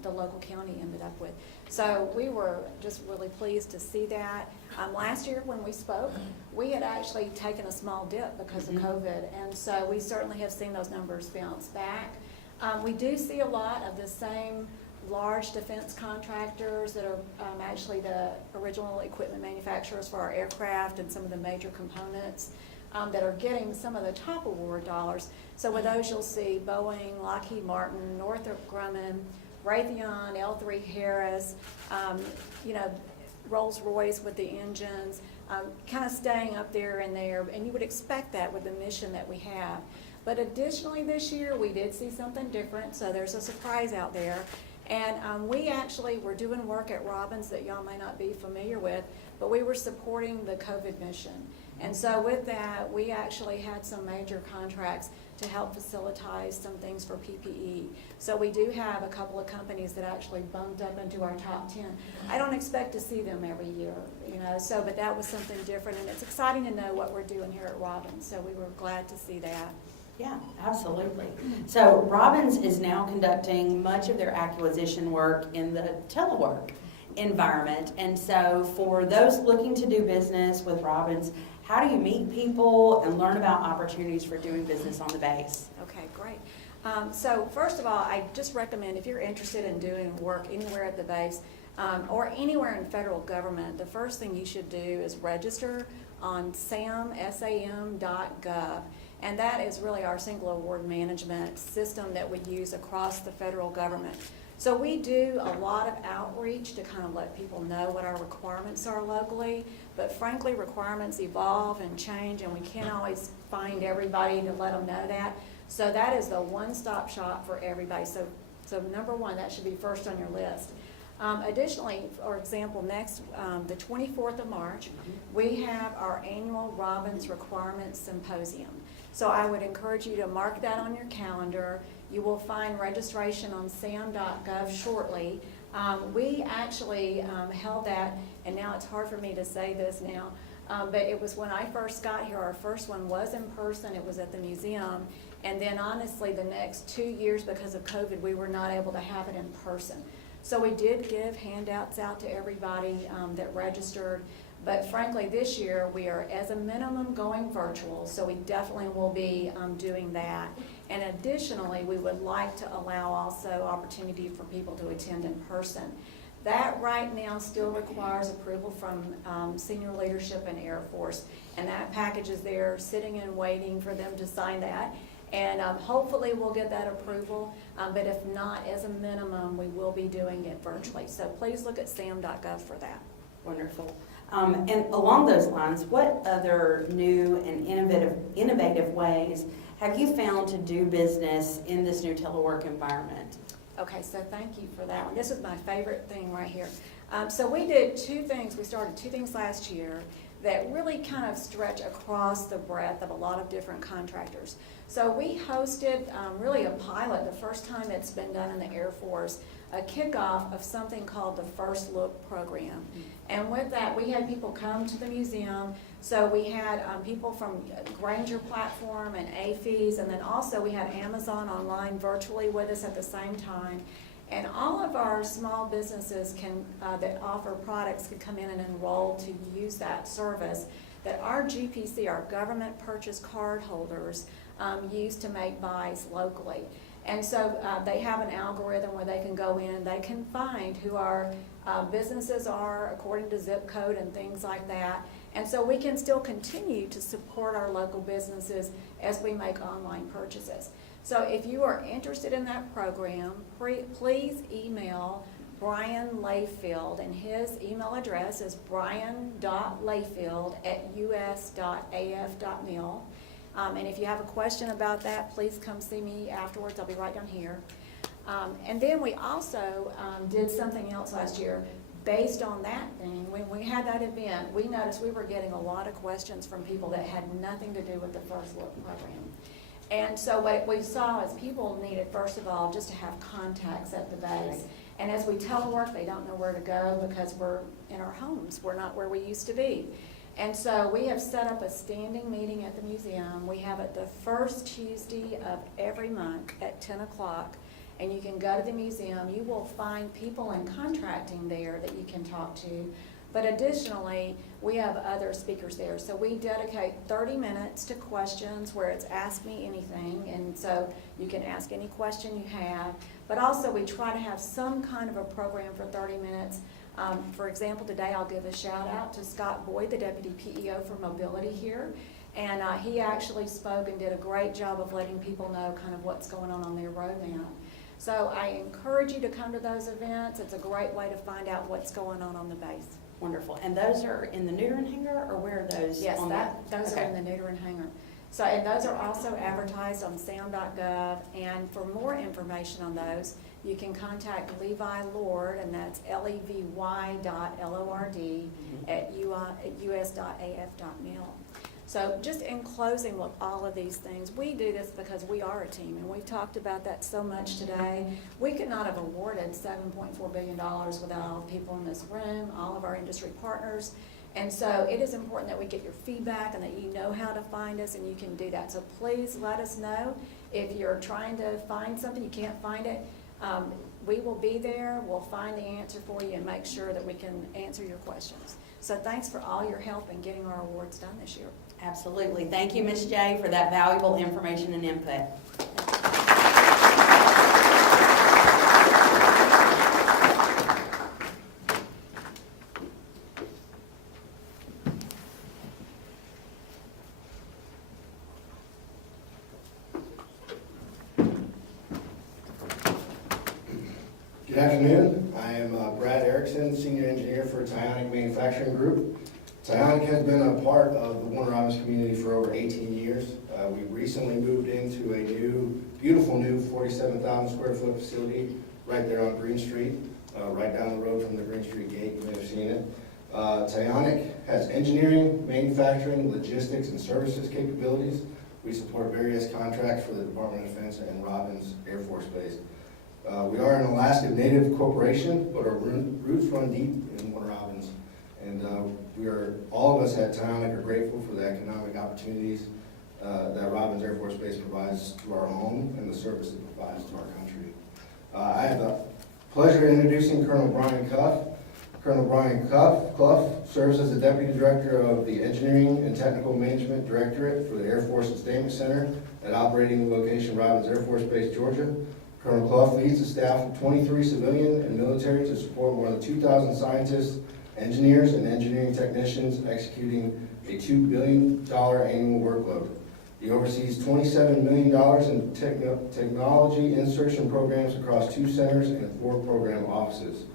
the local county ended up with. So we were just really pleased to see that. Last year when we spoke, we had actually taken a small dip because of COVID, and so we certainly have seen those numbers bounce back. We do see a lot of the same large defense contractors that are actually the original equipment manufacturers for our aircraft and some of the major components that are getting some of the top award dollars. So with those you'll see Boeing, Lockheed Martin, Northrop Grumman, Raytheon, L3 Harris, you know, Rolls-Royce with the engines, kind of staying up there and there, and you would expect that with the mission that we have. But additionally this year, we did see something different, so there's a surprise out there. And we actually were doing work at Robins that y'all may not be familiar with, but we were supporting the COVID mission. And so with that, we actually had some major contracts to help facilitate some things for PPE. So we do have a couple of companies that actually bumped up into our top 10. I don't expect to see them every year, you know, so, but that was something different, and it's exciting to know what we're doing here at Robins, so we were glad to see that. Yeah, absolutely. So Robins is now conducting much of their acquisition work in the telework environment. And so for those looking to do business with Robins, how do you meet people and learn about opportunities for doing business on the base? Okay, great. So first of all, I just recommend if you're interested in doing work anywhere at the base or anywhere in federal government, the first thing you should do is register on sam.gov. And that is really our single award management system that we use across the federal government. So we do a lot of outreach to kind of let people know what our requirements are locally, but frankly, requirements evolve and change, and we can't always find everybody to let them know that. So that is the one-stop shop for everybody. So number one, that should be first on your list. Additionally, for example, next, the 24th of March, we have our annual Robins Requirements Symposium. So I would encourage you to mark that on your calendar. You will find registration on sam.gov shortly. We actually held that, and now it's hard for me to say this now, but it was when I first got here. Our first one was in person. It was at the museum. And then honestly, the next 2 years, because of COVID, we were not able to have it in person. So we did give handouts out to everybody that registered. But frankly, this year we are, as a minimum, going virtual, so we definitely will be doing that. And additionally, we would like to allow also opportunity for people to attend in person. That right now still requires approval from senior leadership and Air Force, and that package is there sitting and waiting for them to sign that. And hopefully we'll get that approval, but if not, as a minimum, we will be doing it virtually. So please look at sam.gov for that. Wonderful. And along those lines, what other new and innovative ways have you found to do business in this new telework environment? Okay, so thank you for that one. This is my favorite thing right here. So we did two things. We started two things last year that really kind of stretch across the breadth of a lot of different contractors. So we hosted really a pilot, the first time it's been done in the Air Force, a kickoff of something called the First Look program. And with that, we had people come to the museum. So we had people from Granger Platform and AFES, and then also we had Amazon online virtually with us at the same time. And all of our small businesses can that offer products could come in and enroll to use that service that our GPC, our government purchase card holders, use to make buys locally. And so they have an algorithm where they can go in, they can find who our businesses are according to zip code and things like that. And so we can still continue to support our local businesses as we make online purchases. So if you are interested in that program, please email Brian Layfield, and his email address is brian.layfield@us.af.mil. And if you have a question about that, please come see me afterwards. I'll be right down here. And then we also did something else last year. Based on that thing, when we had that event, we noticed we were getting a lot of questions from people that had nothing to do with the First Look program. And so what we saw is people needed, first of all, just to have contacts at the base. And as we telework, they don't know where to go because we're in our homes. We're not where we used to be. And so we have set up a standing meeting at the museum. We have it the first Tuesday of every month at 10 o'clock. And you can go to the museum. You will find people in contracting there that you can talk to. But additionally, we have other speakers there. So we dedicate 30 minutes to questions where it's Ask Me Anything. And so you can ask any question you have. But also we try to have some kind of a program for 30 minutes. For example, today I'll give a shout out to Scott Boyd, the Deputy PEO for Mobility here. And he actually spoke and did a great job of letting people know kind of what's going on their roadmap. So I encourage you to come to those events. It's a great way to find out what's going on the base. Wonderful. And those are in the neutering hangar, or where are those? Yes, on those okay. are in the neutering hangar. So, and those are also advertised on sound.gov. And for more information on those, you can contact Levi Lord, and that's levy.lord at us.af.mil. So just in closing with all of these things, we do this because we are a team, and we've talked about that so much today. We could not have awarded $7.4 billion without all the people in this room, all of our industry partners. And so it is important that we get your feedback and that you know how to find us, and you can do that. So please let us know if you're trying to find something, you can't find it. We will be there, we'll find the answer for you and make sure that we can answer your questions. So thanks for all your help in getting our awards done this year. Absolutely. Thank you, Ms. J, for that valuable information and input. Good afternoon. I am Brad Erickson, Senior Engineer for Tionic Manufacturing Group. Tionic has been a part of the Warner Robins community for over 18 years. We recently moved into a beautiful new 47,000 square foot facility right there on Green Street, right down the road from the Green Street gate. You may have seen it. Tionic has engineering, manufacturing, logistics, and services capabilities. We support various contracts for the Department of Defense and Robins Air Force Base. We are an Alaska Native corporation, but our roots run deep in Warner Robins. And all of us at Tionic are grateful for the economic opportunities that Robins Air Force Base provides to our home and the service it provides to our country. I have the pleasure of introducing Colonel Brian Cuff. Colonel Brian Clough serves as the Deputy Director of the Engineering and Technical Management Directorate for the Air Force Sustainment Center at operating location Robins Air Force Base, Georgia. Colonel Clough leads a staff of 23 civilian and military to support more than 2,000 scientists, engineers, and engineering technicians executing a $2 billion annual workload. He oversees $27 million in technology insertion programs across 2 centers and 4 program offices.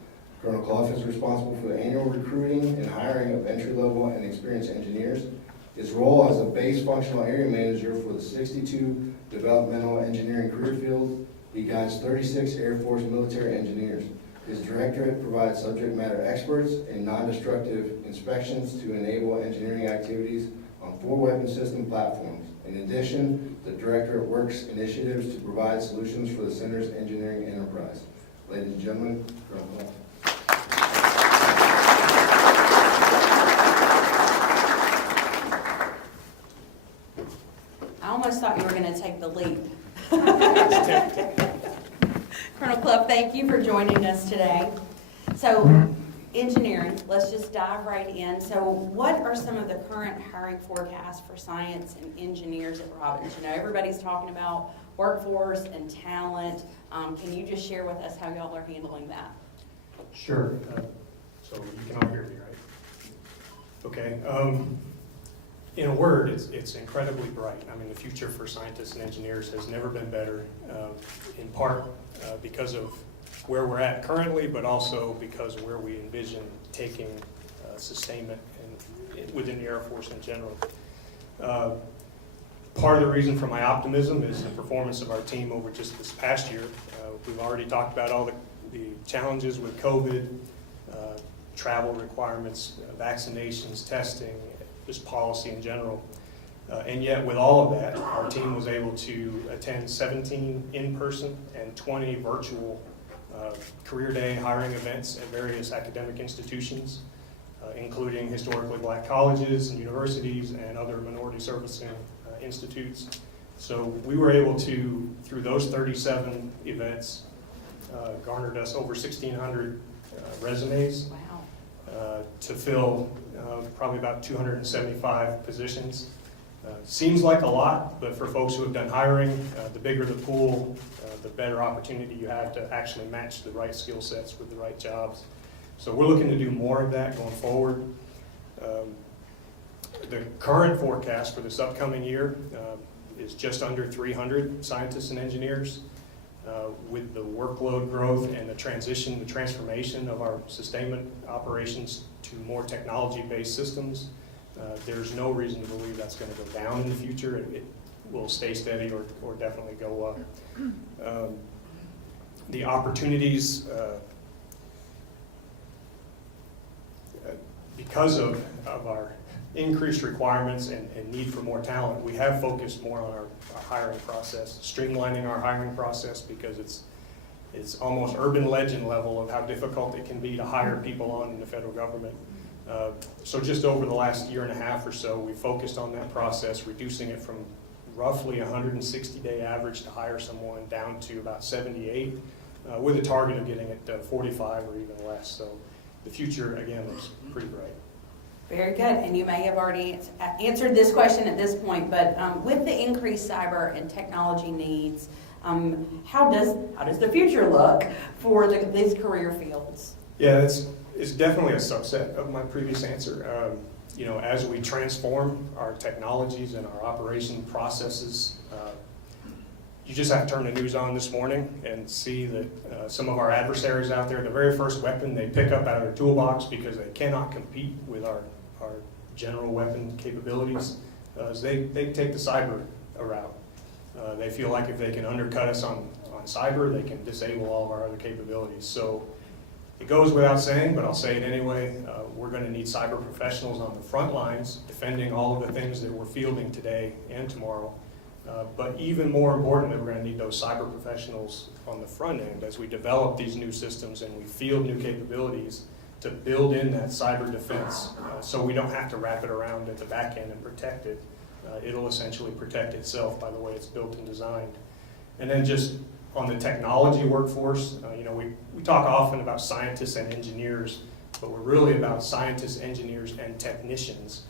Colonel Clough is responsible for the annual recruiting and hiring of entry-level and experienced engineers. His role as a base functional area manager for the 62 developmental engineering career field, he guides 36 Air Force military engineers. His directorate provides subject matter experts in non-destructive inspections to enable engineering activities on 4 weapon system platforms. In addition, the directorate works initiatives to provide solutions for the center's engineering enterprise. Ladies and gentlemen, Colonel Clough. I almost thought you were going to take the leap. Colonel Clough, thank you for joining us today. So, engineering, let's just dive right in. So, what are some of the current hiring forecasts for science and engineers at Robins? You know, everybody's talking about workforce and talent. Can you just share with us how y'all are handling that? Sure. So you can all hear me, right? Okay. In a word, it's incredibly bright. I mean, the future for scientists and engineers has never been better, in part because of where we're at currently, but also because of where we envision taking sustainment within the Air Force in general. Part of the reason for my optimism is the performance of our team over just this past year. We've already talked about all the challenges with COVID, travel requirements, vaccinations, testing, just policy in general. And yet with all of that, our team was able to attend 17 in-person and 20 virtual career day hiring events at various academic institutions, including historically black colleges and universities and other minority servicing institutes. So we were able to, through those 37 events, garnered us over 1,600 resumes. Wow. To fill probably about 275 positions. Seems like a lot, but for folks who have done hiring, the bigger the pool, the better opportunity you have to actually match the right skill sets with the right jobs. So we're looking to do more of that going forward. The current forecast for this upcoming year is just under 300 scientists and engineers. With the workload growth and the transformation of our sustainment operations to more technology-based systems, there's no reason to believe that's going to go down in the future. It will stay steady or definitely go up. The opportunities, because of our increased requirements and need for more talent, we have focused more on our hiring process, streamlining our hiring process, because it's almost urban legend level of how difficult it can be to hire people on in the federal government. So just over the last year and a half or so, we focused on that process, reducing it from roughly 160-day average to hire someone down to about 78, with a target of getting it to 45 or even less. So the future, again, looks pretty bright. Very good, and you may have already answered this question at this point, but with the increased cyber and technology needs, how does the future look for these career fields? Yeah, it's definitely a subset of my previous answer. You know, as we transform our technologies and our operation processes, you just have to turn the news on this morning and see that some of our adversaries out there, the very first weapon they pick up out of their toolbox because they cannot compete with our general weapon capabilities, is they take the cyber route. They feel like if they can undercut us on cyber, they can disable all of our other capabilities. So it goes without saying, but I'll say it anyway, we're going to need cyber professionals on the front lines, defending all of the things that we're fielding today and tomorrow. But even more importantly, we're going to need those cyber professionals on the front end as we develop these new systems and we field new capabilities to build in that cyber defense so we don't have to wrap it around at the back end and protect it. It'll essentially protect itself by the way it's built and designed. And then just on the technology workforce, you know, we talk often about scientists and engineers, but we're really about scientists, engineers, and technicians.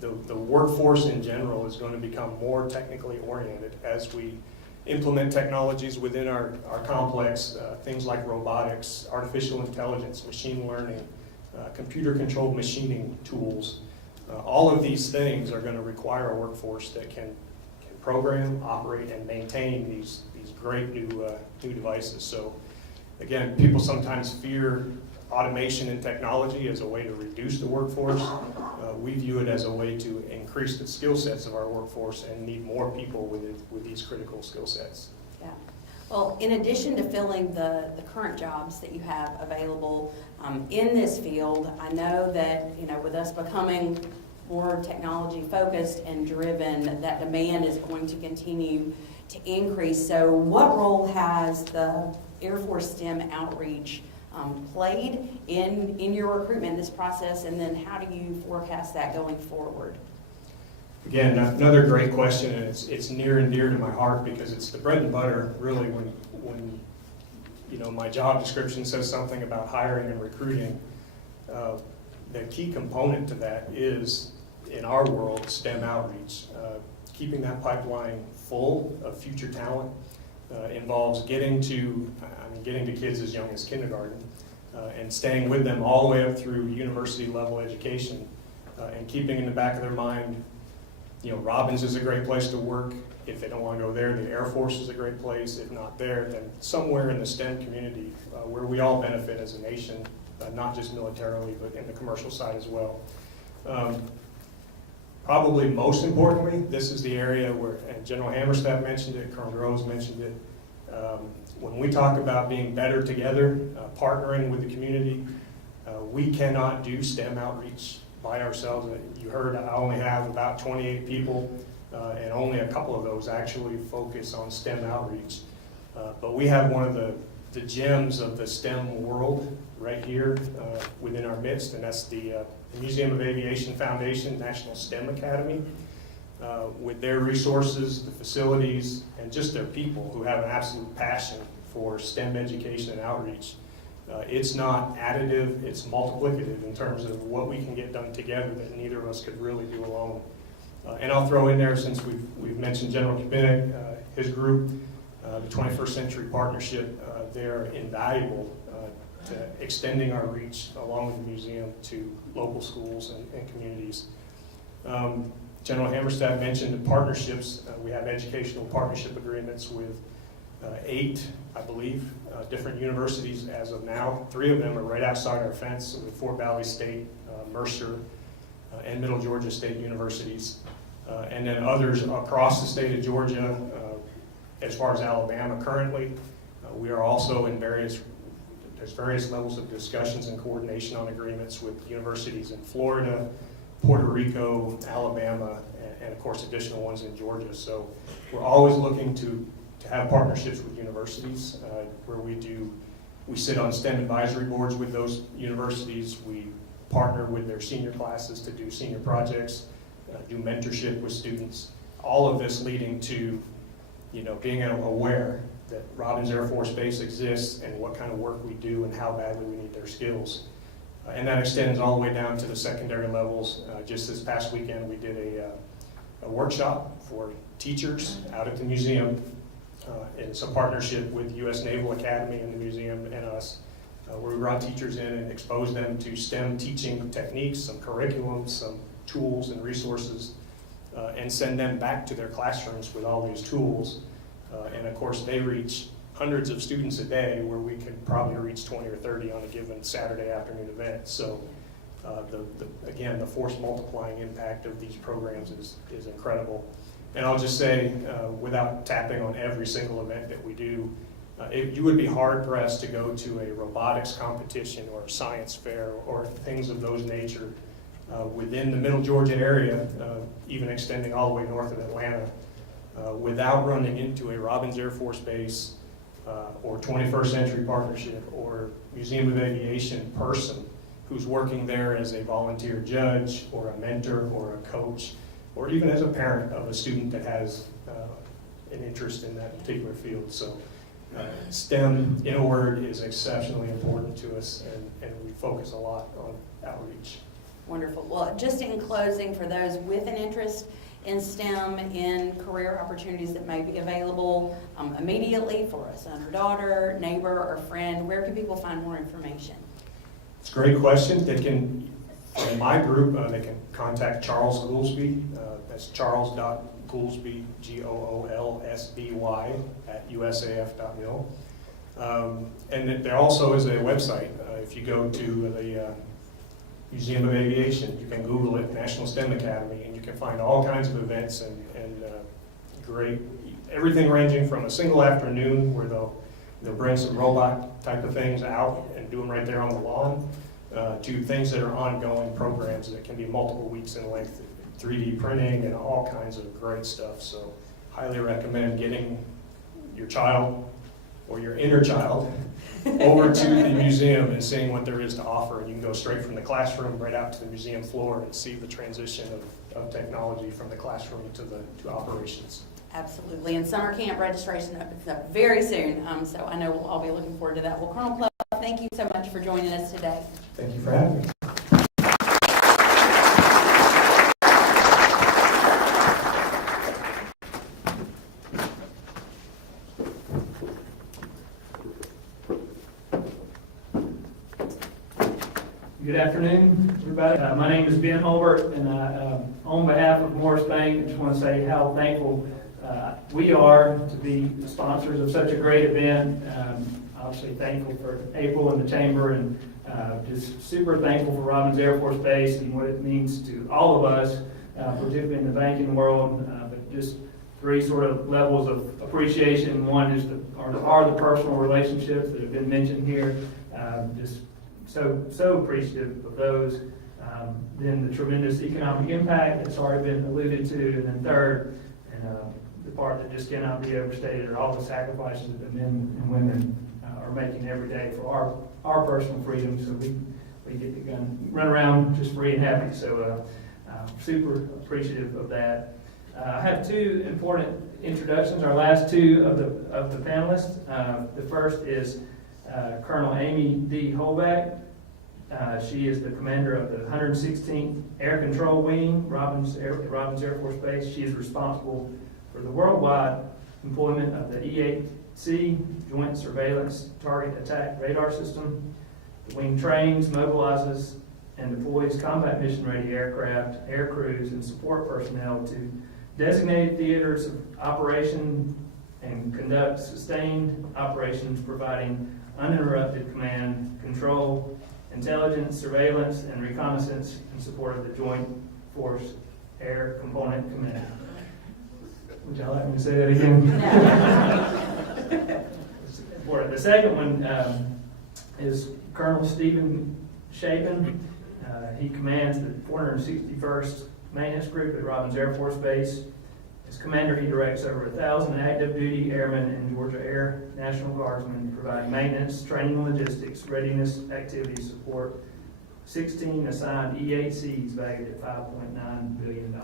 The workforce in general is going to become more technically oriented as we implement technologies within our complex, things like robotics, artificial intelligence, machine learning, computer-controlled machining tools. All of these things are going to require a workforce that can program, operate, and maintain these great new devices. So again, people sometimes fear automation and technology as a way to reduce the workforce. We view it as a way to increase the skill sets of our workforce and need more people with these critical skill sets. Yeah. Well, in addition to filling the current jobs that you have available in this field, I know that, you know, with us becoming more technology focused and driven, that demand is going to continue to increase. So what role has the Air Force STEM outreach played in your recruitment, this process, and then how do you forecast that going forward? Again, another great question, and it's near and dear to my heart because it's the bread and butter, really, when you know, my job description says something about hiring and recruiting. The key component to that is, in our world, STEM outreach. Keeping that pipeline full of future talent involves getting to kids as young as kindergarten, and staying with them all the way up through university level education, and keeping in the back of their mind, you know, Robins is a great place to work. If they don't want to go there, the Air Force is a great place. If not there, then somewhere in the STEM community where we all benefit as a nation, not just militarily, but in the commercial side as well. Probably most importantly, this is the area where, and General Hammerstadt mentioned it, Colonel Groves mentioned it, when we talk about being better together, partnering with the community, we cannot do STEM outreach by ourselves. You heard I only have about 28 people, and only a couple of those actually focus on STEM outreach. But we have one of the gems of the STEM world right here within our midst, and that's the Museum of Aviation Foundation National STEM Academy. With their resources, the facilities, and just their people who have an absolute passion for STEM education and outreach. It's not additive, it's multiplicative in terms of what we can get done together that neither of us could really do alone. And I'll throw in there, since we've mentioned General Kabinick, his group, the 21st Century Partnership, they're invaluable to extending our reach along with the museum to local schools and communities. General Hammerstadt mentioned the partnerships. We have educational partnership agreements with 8, I believe, different universities as of now. 3 of them are right outside our fence, with Fort Valley State, Mercer, and Middle Georgia State Universities. And then others across the state of Georgia, as far as Alabama currently. We are also in there's various levels of discussions and coordination on agreements with universities in Florida, Puerto Rico, Alabama, and of course additional ones in Georgia. So we're always looking to have partnerships with universities where we sit on STEM advisory boards with those universities. We partner with their senior classes to do senior projects, do mentorship with students. All of this leading to, you know, being aware that Robins Air Force Base exists and what kind of work we do and how badly we need their skills. And that extends all the way down to the secondary levels. Just this past weekend, we did a workshop for teachers out at the museum. It's a partnership with U.S. Naval Academy and the museum and us, where we brought teachers in and exposed them to STEM teaching techniques, some curriculum, some tools and resources, and send them back to their classrooms with all these tools. And of course, they reach hundreds of students a day, where we could probably reach 20 or 30 on a given Saturday afternoon event. So again, the force multiplying impact of these programs is incredible. And I'll just say, without tapping on every single event that we do, you would be hard pressed to go to a robotics competition or a science fair or things of those nature within the Middle Georgia area, even extending all the way north of Atlanta, without running into a Robins Air Force Base or 21st Century Partnership or Museum of Aviation person who's working there as a volunteer judge or a mentor or a coach, or even as a parent of a student that has an interest in that particular field. So STEM, in a word, is exceptionally important to us, and we focus a lot on outreach. Wonderful. Well, just in closing, for those with an interest in STEM, in career opportunities that may be available immediately for a son or daughter, neighbor or friend, where can people find more information? It's a great question. They can, in my group, they can contact Charles Goolsby. That's charles.goolsby, Goolsby, @usaf.mil. And there also is a website. If you go to the Museum of Aviation, you can Google it, National STEM Academy, and you can find all kinds of events and great, everything ranging from a single afternoon where they'll bring some robot type of things out and do them right there on the lawn, to things that are ongoing programs that can be multiple weeks in length, 3D printing and all kinds of great stuff. So highly recommend getting your child or your inner child over to the museum and seeing what there is to offer. And you can go straight from the classroom right out to the museum floor and see the transition of technology from the classroom to operations. Absolutely. And summer camp registration opens up very soon, so I know we'll all be looking forward to that. Well, Colonel Plough, thank you so much for joining us today. Thank you for having me. Good afternoon, everybody. My name is Ben Holbert, and on behalf of Morris Bank, I just want to say how thankful we are to be the sponsors of such a great event. Obviously thankful for April and the Chamber, and just super thankful for Robins Air Force Base and what it means to all of us, particularly in the banking world, but just three sort of levels of appreciation. One is are the personal relationships that have been mentioned here. Just so appreciative of those. Then the tremendous economic impact that's already been alluded to, and then third, and the part that just cannot be overstated, are all the sacrifices that the men and women are making every day for our personal freedom, so we get to run around just free and happy. So super appreciative of that. I have two important introductions. Our last two of the panelists. The first is Colonel Amy D. Holbeck. She is the commander of the 116th Air Control Wing, Robins Air Force Base. She is responsible for the worldwide employment of the E-8C Joint Surveillance Target Attack Radar System. The wing trains, mobilizes, and deploys combat mission-ready aircraft, air crews, and support personnel to designated theaters of operation and conduct sustained operations, providing uninterrupted command, control, intelligence, surveillance, and reconnaissance in support of the Joint Force Air Component Command. Would y'all like me to say that again? The second one is Colonel Stephen Chapin. He commands the 461st Maintenance Group at Robins Air Force Base. As commander, he directs over 1,000 active duty airmen and Georgia Air National Guardsmen, providing maintenance, training, logistics, readiness activities, support 16 assigned E-8Cs valued at $5.9 billion.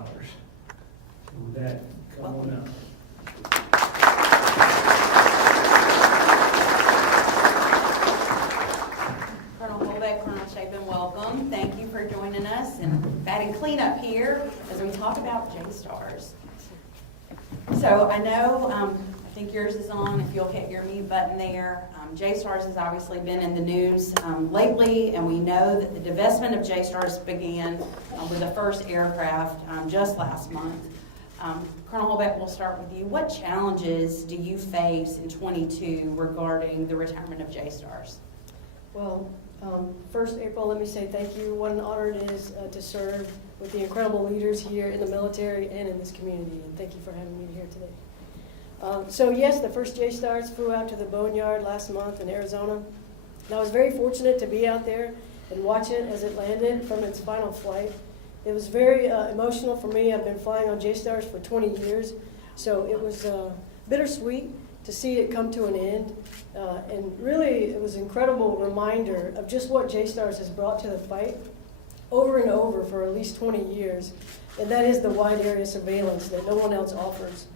With that, come on up. Colonel Holbeck, Colonel Chapin, welcome. Thank you for joining us and batting cleanup here as we talk about JSTARS. So I know, I think yours is on, if you'll hit your mute button there. JSTARS has obviously been in the news lately, and we know that the divestment of JSTARS began with the first aircraft just last month. Colonel Holbeck, we'll start with you. What challenges do you face in 22 regarding the retirement of JSTARS? Well, first, April, let me say thank you. What an honor it is to serve with the incredible leaders here in the military and in this community, and thank you for having me here today. So yes, the first JSTARS flew out to the Boneyard last month in Arizona. And I was very fortunate to be out there and watch it as it landed from its final flight. It was very emotional for me. I've been flying on JSTARS for 20 years, so it was bittersweet to see it come to an end. And really, it was an incredible reminder of just what JSTARS has brought to the fight over and over for at least 20 years, and that is the wide area surveillance that no one else offers,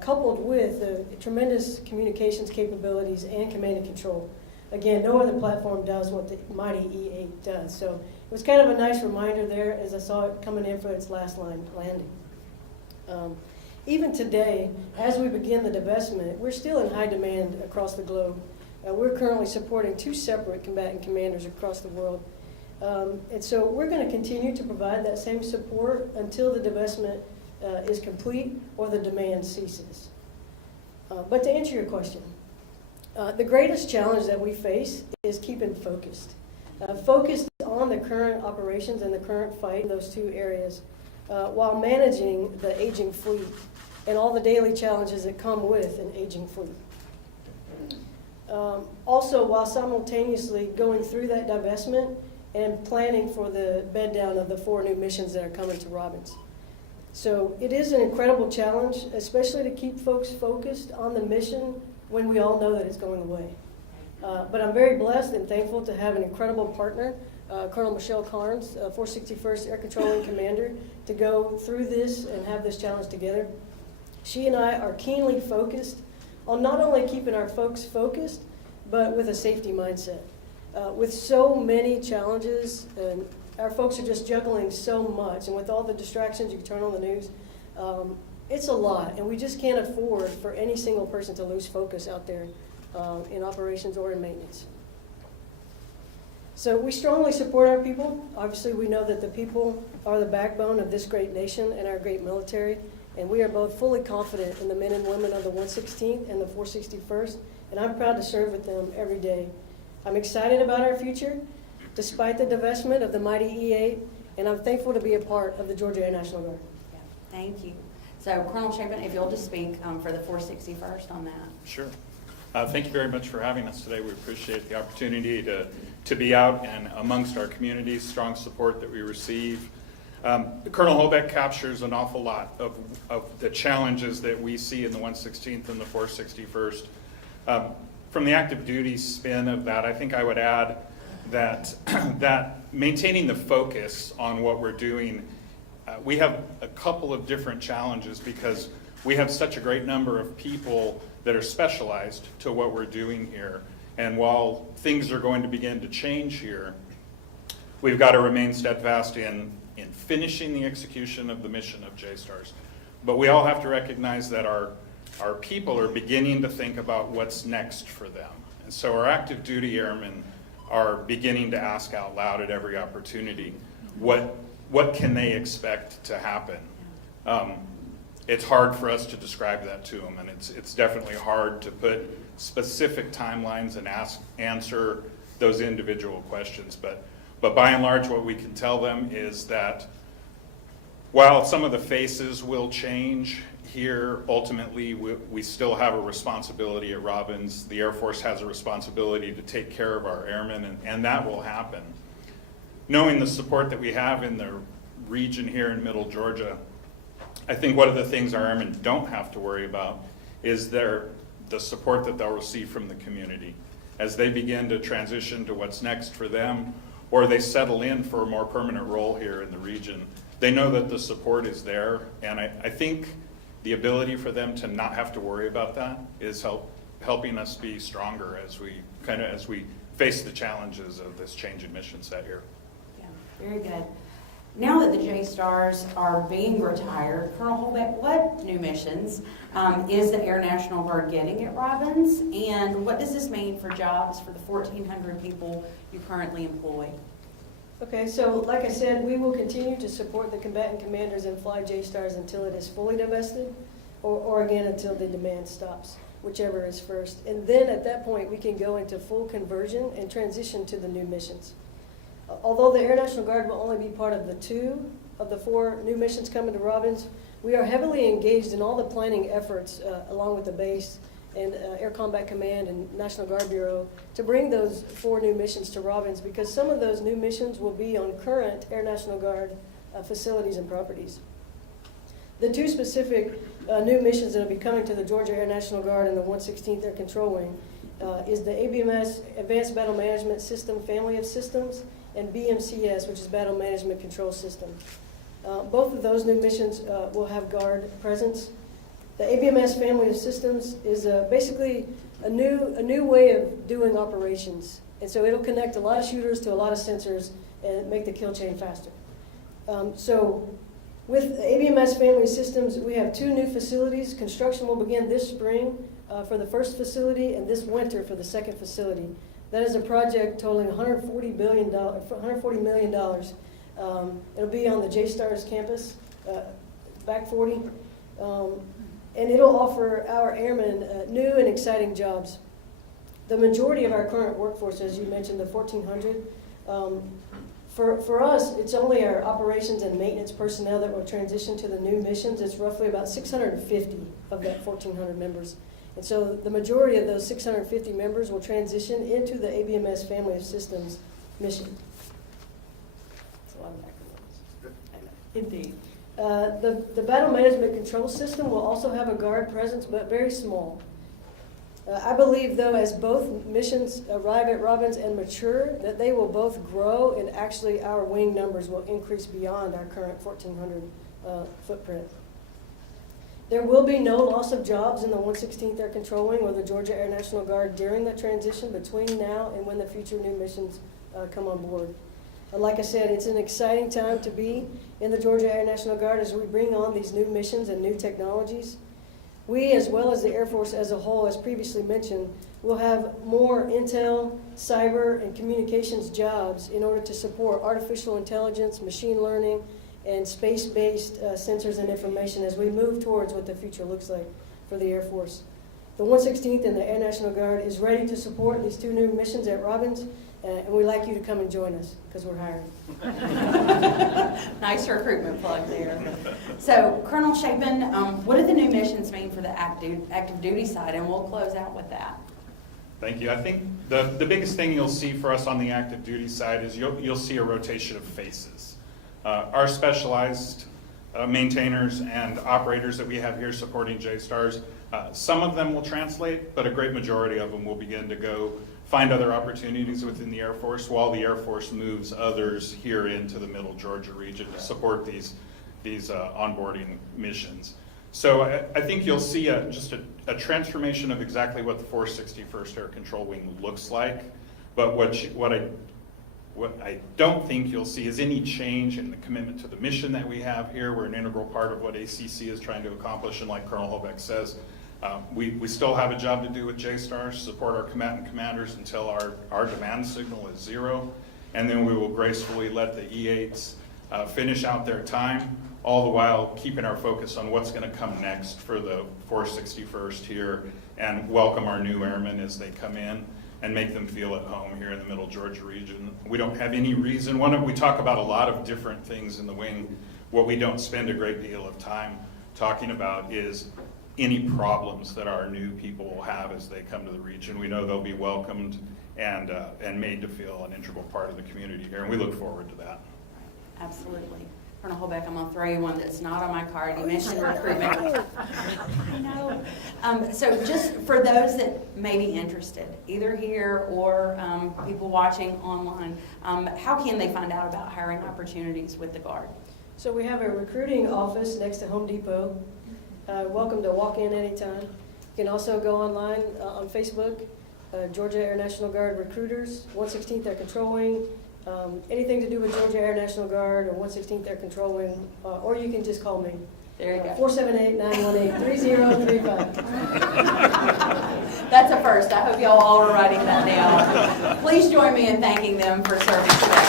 coupled with the tremendous communications capabilities and command and control. Again, no other platform does what the mighty E-8 does. So it was kind of a nice reminder there as I saw it coming in for its last line landing. Even today, as we begin the divestment, we're still in high demand across the globe. We're currently supporting 2 separate combatant commanders across the world. And so we're going to continue to provide that same support until the divestment is complete or the demand ceases. But to answer your question, the greatest challenge that we face is keeping focused. Focused on the current operations and the current fight in those 2 areas, while managing the aging fleet and all the daily challenges that come with an aging fleet. Also, while simultaneously going through that divestment and planning for the bed down of the 4 new missions that are coming to Robins. So it is an incredible challenge, especially to keep folks focused on the mission when we all know that it's going away. But I'm very blessed and thankful to have an incredible partner, Colonel Michelle Carnes, 461st Air Control Wing Commander, to go through this and have this challenge together. She and I are keenly focused on not only keeping our folks focused, but with a safety mindset. With so many challenges, and our folks are just juggling so much, and with all the distractions, you can turn on the news, it's a lot, and we just can't afford for any single person to lose focus out there in operations or in maintenance. So we strongly support our people. Obviously, we know that the people are the backbone of this great nation and our great military, and we are both fully confident in the men and women of the 116th and the 461st, and I'm proud to serve with them every day. I'm excited about our future, despite the divestment of the mighty E-8, and I'm thankful to be a part of the Georgia Air National Guard. Yeah, thank you. So Colonel Chapin, if you'll just speak for the 461st on that. Sure. Thank you very much for having us today. We appreciate the opportunity to be out and amongst our community, strong support that we receive. Colonel Holbeck captures an awful lot of the challenges that we see in the 116th and the 461st. From the active duty spin of that, I think I would add that, that maintaining the focus on what we're doing, we have a couple of different challenges because we have such a great number of people that are specialized to what we're doing here. And while things are going to begin to change here, we've got to remain steadfast in finishing the execution of the mission of JSTARS. But we all have to recognize that our people are beginning to think about what's next for them. And so our active duty airmen are beginning to ask out loud at every opportunity, what can they expect to happen? It's hard for us to describe that to them, and it's definitely hard to put specific timelines and answer those individual questions. But by and large, what we can tell them is that while some of the faces will change here, ultimately we still have a responsibility at Robins. The Air Force has a responsibility to take care of our airmen, and that will happen. Knowing the support that we have in the region here in Middle Georgia, I think one of the things our airmen don't have to worry about is the support that they'll receive from the community as they begin to transition to what's next for them, or they settle in for a more permanent role here in the region. They know that the support is there, and I think the ability for them to not have to worry about that is helping us be stronger as we face the challenges of this change in mission set here. Yeah, very good. Now that the JSTARS are being retired, Colonel Holbeck, what new missions is the Air National Guard getting at Robins, and what does this mean for jobs for the 1,400 people you currently employ? Okay, so like I said, we will continue to support the combatant commanders and fly JSTARS until it is fully divested, or again until the demand stops, whichever is first. And then at that point, we can go into full conversion and transition to the new missions. Although the Air National Guard will only be part of the 2 of the 4 new missions coming to Robins, we are heavily engaged in all the planning efforts along with the base and Air Combat Command and National Guard Bureau to bring those 4 new missions to Robins, because some of those new missions will be on current Air National Guard facilities and properties. The 2 specific new missions that will be coming to the Georgia Air National Guard and the 116th Air Control Wing is the ABMS Advanced Battle Management System family of systems, and BMCS, which is Battle Management Control System. Both of those new missions will have Guard presence. The ABMS family of systems is basically a new way of doing operations. And so it'll connect a lot of shooters to a lot of sensors and make the kill chain faster. So with the ABMS family of systems, we have 2 new facilities. Construction will begin this spring for the first facility and this winter for the second facility. That is a project totaling $140 million. It'll be on the JSTARS campus, back 40. And it'll offer our airmen new and exciting jobs. The majority of our current workforce, as you mentioned, the 1,400, for us, it's only our operations and maintenance personnel that will transition to the new missions. It's roughly about 650 of that 1,400 members. And so the majority of those 650 members will transition into the ABMS family of systems mission. That's a lot of acronyms. I know. Indeed. The battle management control system will also have a Guard presence, but very small. I believe, though, as both missions arrive at Robins and mature, that they will both grow, and actually our wing numbers will increase beyond our current 1,400 footprint. There will be no loss of jobs in the 116th Air Control Wing or the Georgia Air National Guard during the transition between now and when the future new missions come on board. Like I said, it's an exciting time to be in the Georgia Air National Guard as we bring on these new missions and new technologies. We, as well as the Air Force as a whole, as previously mentioned, will have more intel, cyber, and communications jobs in order to support artificial intelligence, machine learning, and space-based sensors and information as we move towards what the future looks like for the Air Force. The 116th and the Air National Guard is ready to support these 2 new missions at Robins, and we'd like you to come and join us because we're hiring. Nice recruitment plug there. So, Colonel Chapin, what do the new missions mean for the active duty side? And we'll close out with that. Thank you. I think the biggest thing you'll see for us on the active duty side is you'll see a rotation of faces. Our specialized maintainers and operators that we have here supporting JSTARS, some of them will translate, but a great majority of them will begin to go find other opportunities within the Air Force while the Air Force moves others here into the Middle Georgia region to support these onboarding missions. So I think you'll see just a transformation of exactly what the 461st Air Control Wing looks like, but what I don't think you'll see is any change in the commitment to the mission that we have here. We're an integral part of what ACC is trying to accomplish, and like Colonel Hobeck says, we still have a job to do with JSTARS, support our combatant commanders until our demand signal is 0, and then we will gracefully let the E8s finish out their time, all the while keeping our focus on what's going to come next for the 461st here, and welcome our new airmen as they come in and make them feel at home here in the Middle Georgia region. We don't have any reason. We talk about a lot of different things in the wing. What we don't spend a great deal of time talking about is any problems that our new people will have as they come to the region. We know they'll be welcomed and made to feel an integral part of the community here, and we look forward to that. Absolutely. Colonel Hobeck, I'm going to throw you one that's not on my card. You mentioned recruitment. I know. So just for those that may be interested, either here or people watching online, how can they find out about hiring opportunities with the Guard? So we have a recruiting office next to Home Depot. Welcome to walk in anytime. You can also go online on Facebook, Georgia Air National Guard Recruiters, 116th Air Control Wing, anything to do with Georgia Air National Guard or 116th Air Control Wing, or you can just call me. There you go. 478-918-3035. That's a first. I hope y'all all are writing that down. Please join me in thanking them for serving today.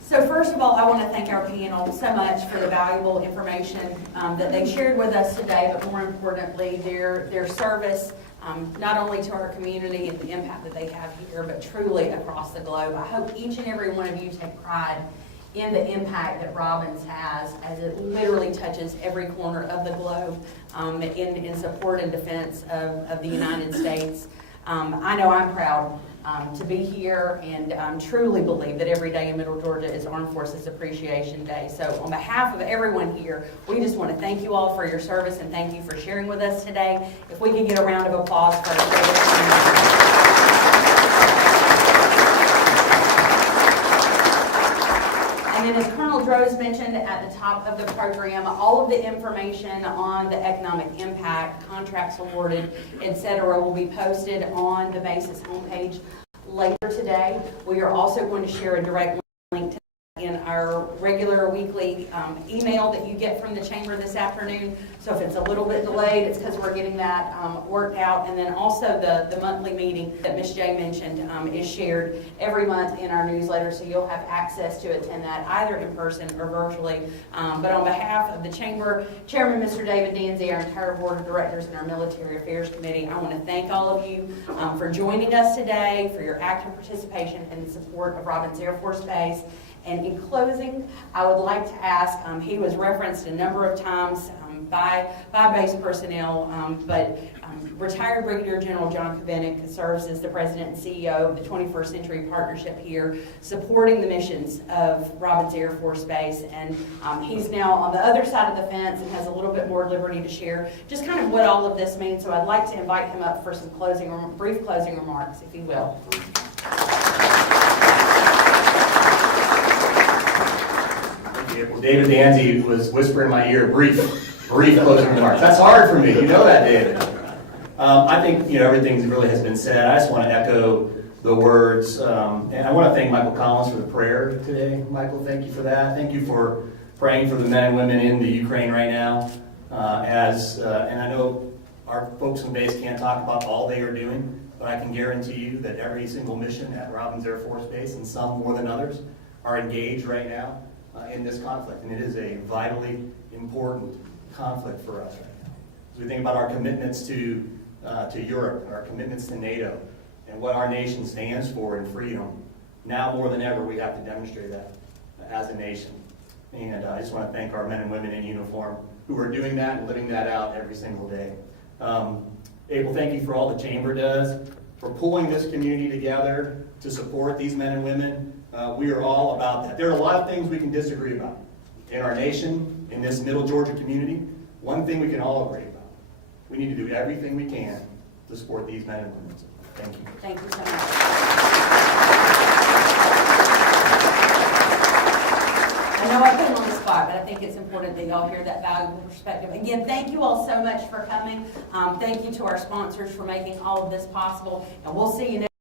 So first of all, I want to thank our panel so much for the valuable information that they shared with us today, but more importantly, their service, not only to our community and the impact that they have here, but truly across the globe. I hope each and every one of you take pride in the impact that Robins has, as it literally touches every corner of the globe in support and defense of the United States. I know I'm proud to be here and truly believe that every day in Middle Georgia is Armed Forces Appreciation Day. So on behalf of everyone here, we just want to thank you all for your service and thank you for sharing with us today. If we could get a round of applause for our service. And then as Colonel Droz mentioned at the top of the program, all of the information on the economic impact, contracts awarded, etc. will be posted on the base's homepage later today. We are also going to share a direct link to in our regular weekly email that you get from the Chamber this afternoon. So if it's a little bit delayed, it's because we're getting that worked out. And then also the monthly meeting that Ms. J mentioned is shared every month in our newsletter, so you'll have access to attend that either in person or virtually. But on behalf of the Chamber, Chairman Mr. David Danzy, our entire Board of Directors, and our Military Affairs Committee, I want to thank all of you for joining us today, for your active participation and support of Robins Air Force Base. And in closing, I would like to ask, he was referenced a number of times by base personnel, but retired Brigadier General John Kubinick serves as the President and CEO of the 21st Century Partnership here, supporting the missions of Robins Air Force Base. And he's now on the other side of the fence and has a little bit more liberty to share just kind of what all of this means. So I'd like to invite him up for some brief closing remarks, if he will. Well, David Danzy was whispering in my ear, brief closing remarks. That's hard for me. You know that, David. I think everything really has been said. I just want to echo the words, and I want to thank Michael Collins for the prayer today. Michael, thank you for that. Thank you for praying for the men and women in the Ukraine right now. And I know our folks in base can't talk about all they are doing, but I can guarantee you that every single mission at Robins Air Force Base, and some more than others, are engaged right now in this conflict. And it is a vitally important conflict for us right now. As we think about our commitments to Europe, and our commitments to NATO, and what our nation stands for in freedom, now more than ever we have to demonstrate that as a nation. And I just want to thank our men and women in uniform who are doing that and living that out every single day. Abel, thank you for all the Chamber does, for pulling this community together to support these men and women. We are all about that. There are a lot of things we can disagree about in our nation, in this Middle Georgia community. One thing we can all agree about: we need to do everything we can to support these men and women. Thank you. Thank you so much. I know I put him on the spot, but I think it's important that y'all hear that valuable perspective. Again, thank you all so much for coming. Thank you to our sponsors for making all of this possible, and we'll see you next